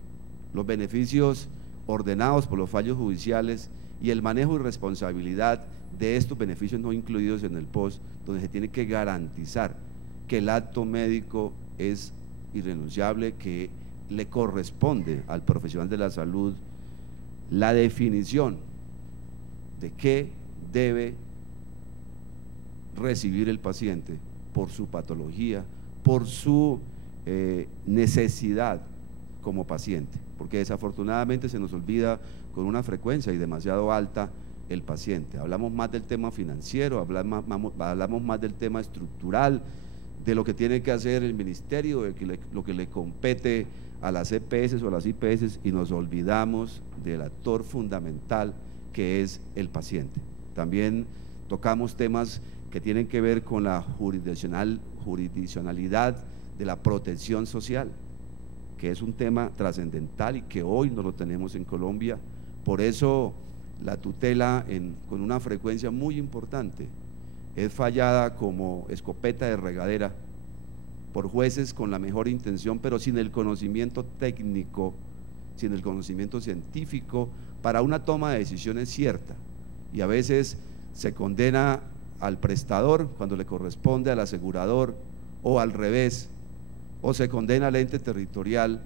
los beneficios ordenados por los fallos judiciales y el manejo y responsabilidad de estos beneficios no incluidos en el POS, donde se tiene que garantizar que el acto médico es irrenunciable, que le corresponde al profesional de la salud la definición de qué debe recibir el paciente por su patología, por su necesidad como paciente, porque desafortunadamente se nos olvida con una frecuencia y demasiado alta el paciente. Hablamos más del tema financiero, hablamos más del tema estructural, de lo que tiene que hacer el ministerio, de lo que le compete a las EPS o a las IPS, y nos olvidamos del actor fundamental que es el paciente. También tocamos temas que tienen que ver con la jurisdiccionalidad de la protección social, que es un tema trascendental y que hoy no lo tenemos en Colombia. Por eso la tutela con una frecuencia muy importante es fallada como escopeta de regadera por jueces con la mejor intención, pero sin el conocimiento técnico, sin el conocimiento científico para una toma de decisiones cierta, y a veces se condena al prestador cuando le corresponde al asegurador, o al revés, o se condena al ente territorial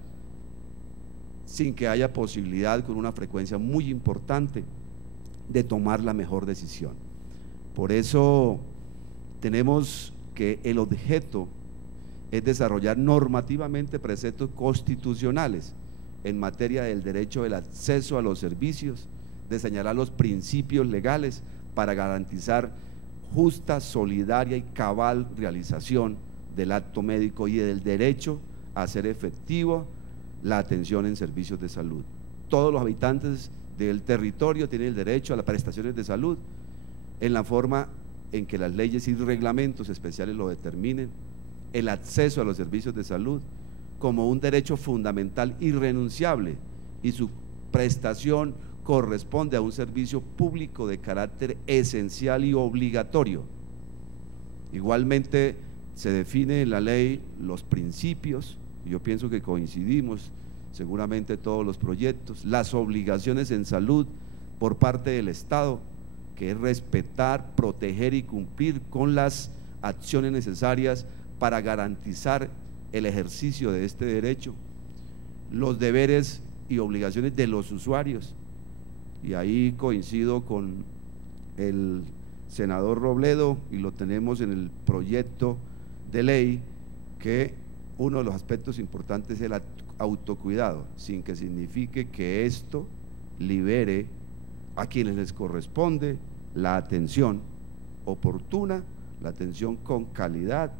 sin que haya posibilidad, con una frecuencia muy importante, de tomar la mejor decisión. Por eso tenemos que el objeto es desarrollar normativamente preceptos constitucionales en materia del derecho del acceso a los servicios, de señalar los principios legales para garantizar justa, solidaria y cabal realización del acto médico y del derecho a hacer efectivo la atención en servicios de salud. Todos los habitantes del territorio tienen el derecho a las prestaciones de salud en la forma en que las leyes y reglamentos especiales lo determinen, el acceso a los servicios de salud como un derecho fundamental irrenunciable, y su prestación corresponde a un servicio público de carácter esencial y obligatorio. Igualmente se define en la ley los principios, y yo pienso que coincidimos seguramente todos los proyectos, las obligaciones en salud por parte del Estado, que es respetar, proteger y cumplir con las acciones necesarias para garantizar el ejercicio de este derecho, los deberes y obligaciones de los usuarios, y ahí coincido con el senador Robledo, y lo tenemos en el proyecto de ley, que uno de los aspectos importantes es el autocuidado, sin que signifique que esto libere a quienes les corresponde la atención oportuna, la atención con calidad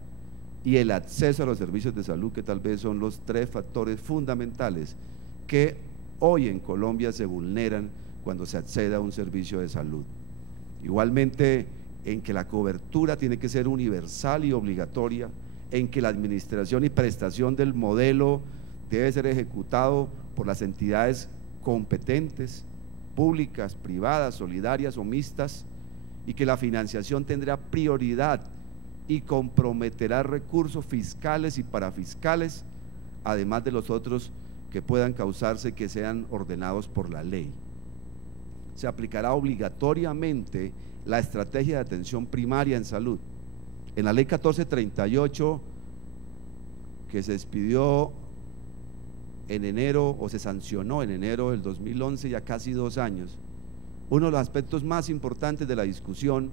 y el acceso a los servicios de salud, que tal vez son los tres factores fundamentales que hoy en Colombia se vulneran cuando se accede a un servicio de salud. Igualmente, en que la cobertura tiene que ser universal y obligatoria, en que la administración y prestación del modelo debe ser ejecutado por las entidades competentes, públicas, privadas, solidarias o mixtas, y que la financiación tendrá prioridad y comprometerá recursos fiscales y parafiscales, además de los otros que puedan causarse, que sean ordenados por la ley. Se aplicará obligatoriamente la estrategia de atención primaria en salud. En la ley 1438, que se expidió en enero, o se sancionó en enero del 2011, ya casi 2 años, uno de los aspectos más importantes de la discusión,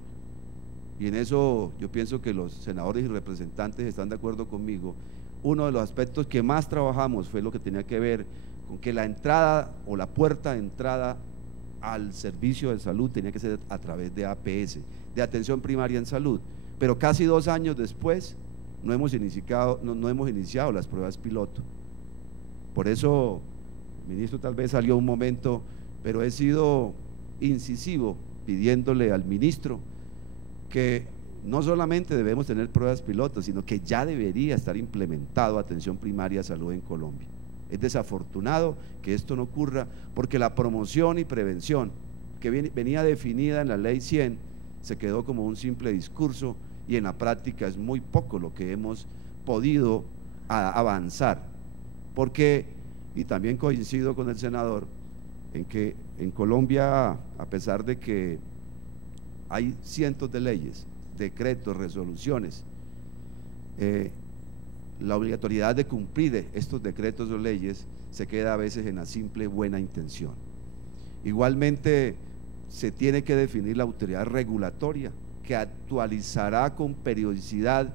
y en eso yo pienso que los senadores y representantes están de acuerdo conmigo, uno de los aspectos que más trabajamos fue lo que tenía que ver con que la entrada o la puerta de entrada al servicio de salud tenía que ser a través de APS, de atención primaria en salud, pero casi 2 años después no hemos iniciado las pruebas piloto. Por eso, ministro, tal vez salió un momento, pero he sido incisivo pidiéndole al ministro que no solamente debemos tener pruebas piloto, sino que ya debería estar implementado atención primaria de salud en Colombia. Es desafortunado que esto no ocurra, porque la promoción y prevención que venía definida en la ley 100 se quedó como un simple discurso, y en la práctica es muy poco lo que hemos podido avanzar, porque, y también coincido con el senador, en que en Colombia, a pesar de que hay cientos de leyes, decretos, resoluciones, la obligatoriedad de cumplir estos decretos o leyes se queda a veces en la simple buena intención. Igualmente, se tiene que definir la autoridad regulatoria, que actualizará con periodicidad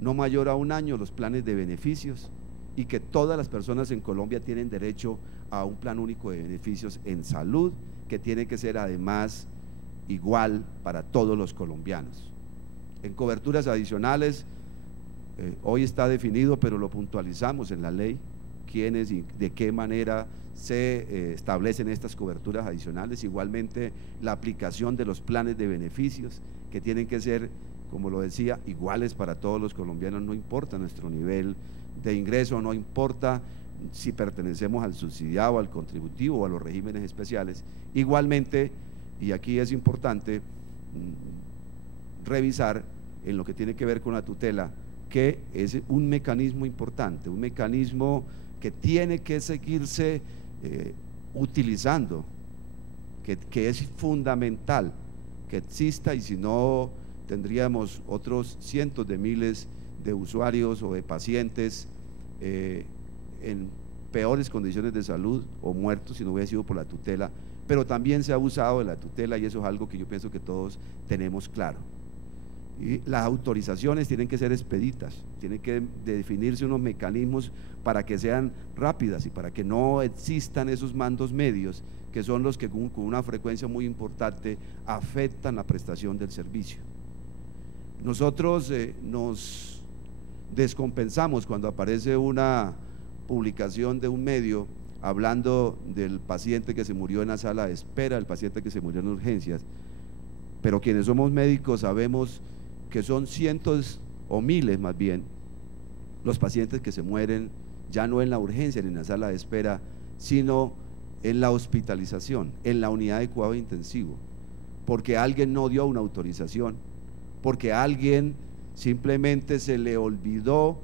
no mayor a 1 año los planes de beneficios y que todas las personas en Colombia tienen derecho a un plan único de beneficios en salud, que tiene que ser además igual para todos los colombianos. En coberturas adicionales, hoy está definido, pero lo puntualizamos en la ley, quiénes y de qué manera se establecen estas coberturas adicionales. Igualmente la aplicación de los planes de beneficios, que tienen que ser, como lo decía, iguales para todos los colombianos, no importa nuestro nivel de ingreso, no importa si pertenecemos al subsidiado, al contributivo o a los regímenes especiales. Igualmente, y aquí es importante revisar en lo que tiene que ver con la tutela, que es un mecanismo importante, un mecanismo que tiene que seguirse utilizando, que es fundamental que exista, y si no tendríamos otros cientos de miles de usuarios o de pacientes en peores condiciones de salud o muertos si no hubiera sido por la tutela. Pero también se ha abusado de la tutela y eso es algo que yo pienso que todos tenemos claro. Y las autorizaciones tienen que ser expeditas, tienen que definirse unos mecanismos para que sean rápidas y para que no existan esos mandos medios que son los que con una frecuencia muy importante afectan la prestación del servicio. Nosotros nos descompensamos cuando aparece una publicación de un medio hablando del paciente que se murió en la sala de espera, el paciente que se murió en urgencias, pero quienes somos médicos sabemos que son cientos o miles más bien los pacientes que se mueren ya no en la urgencia ni en la sala de espera, sino en la hospitalización, en la unidad de cuidado intensivo, porque alguien no dio una autorización, porque a alguien simplemente se le olvidó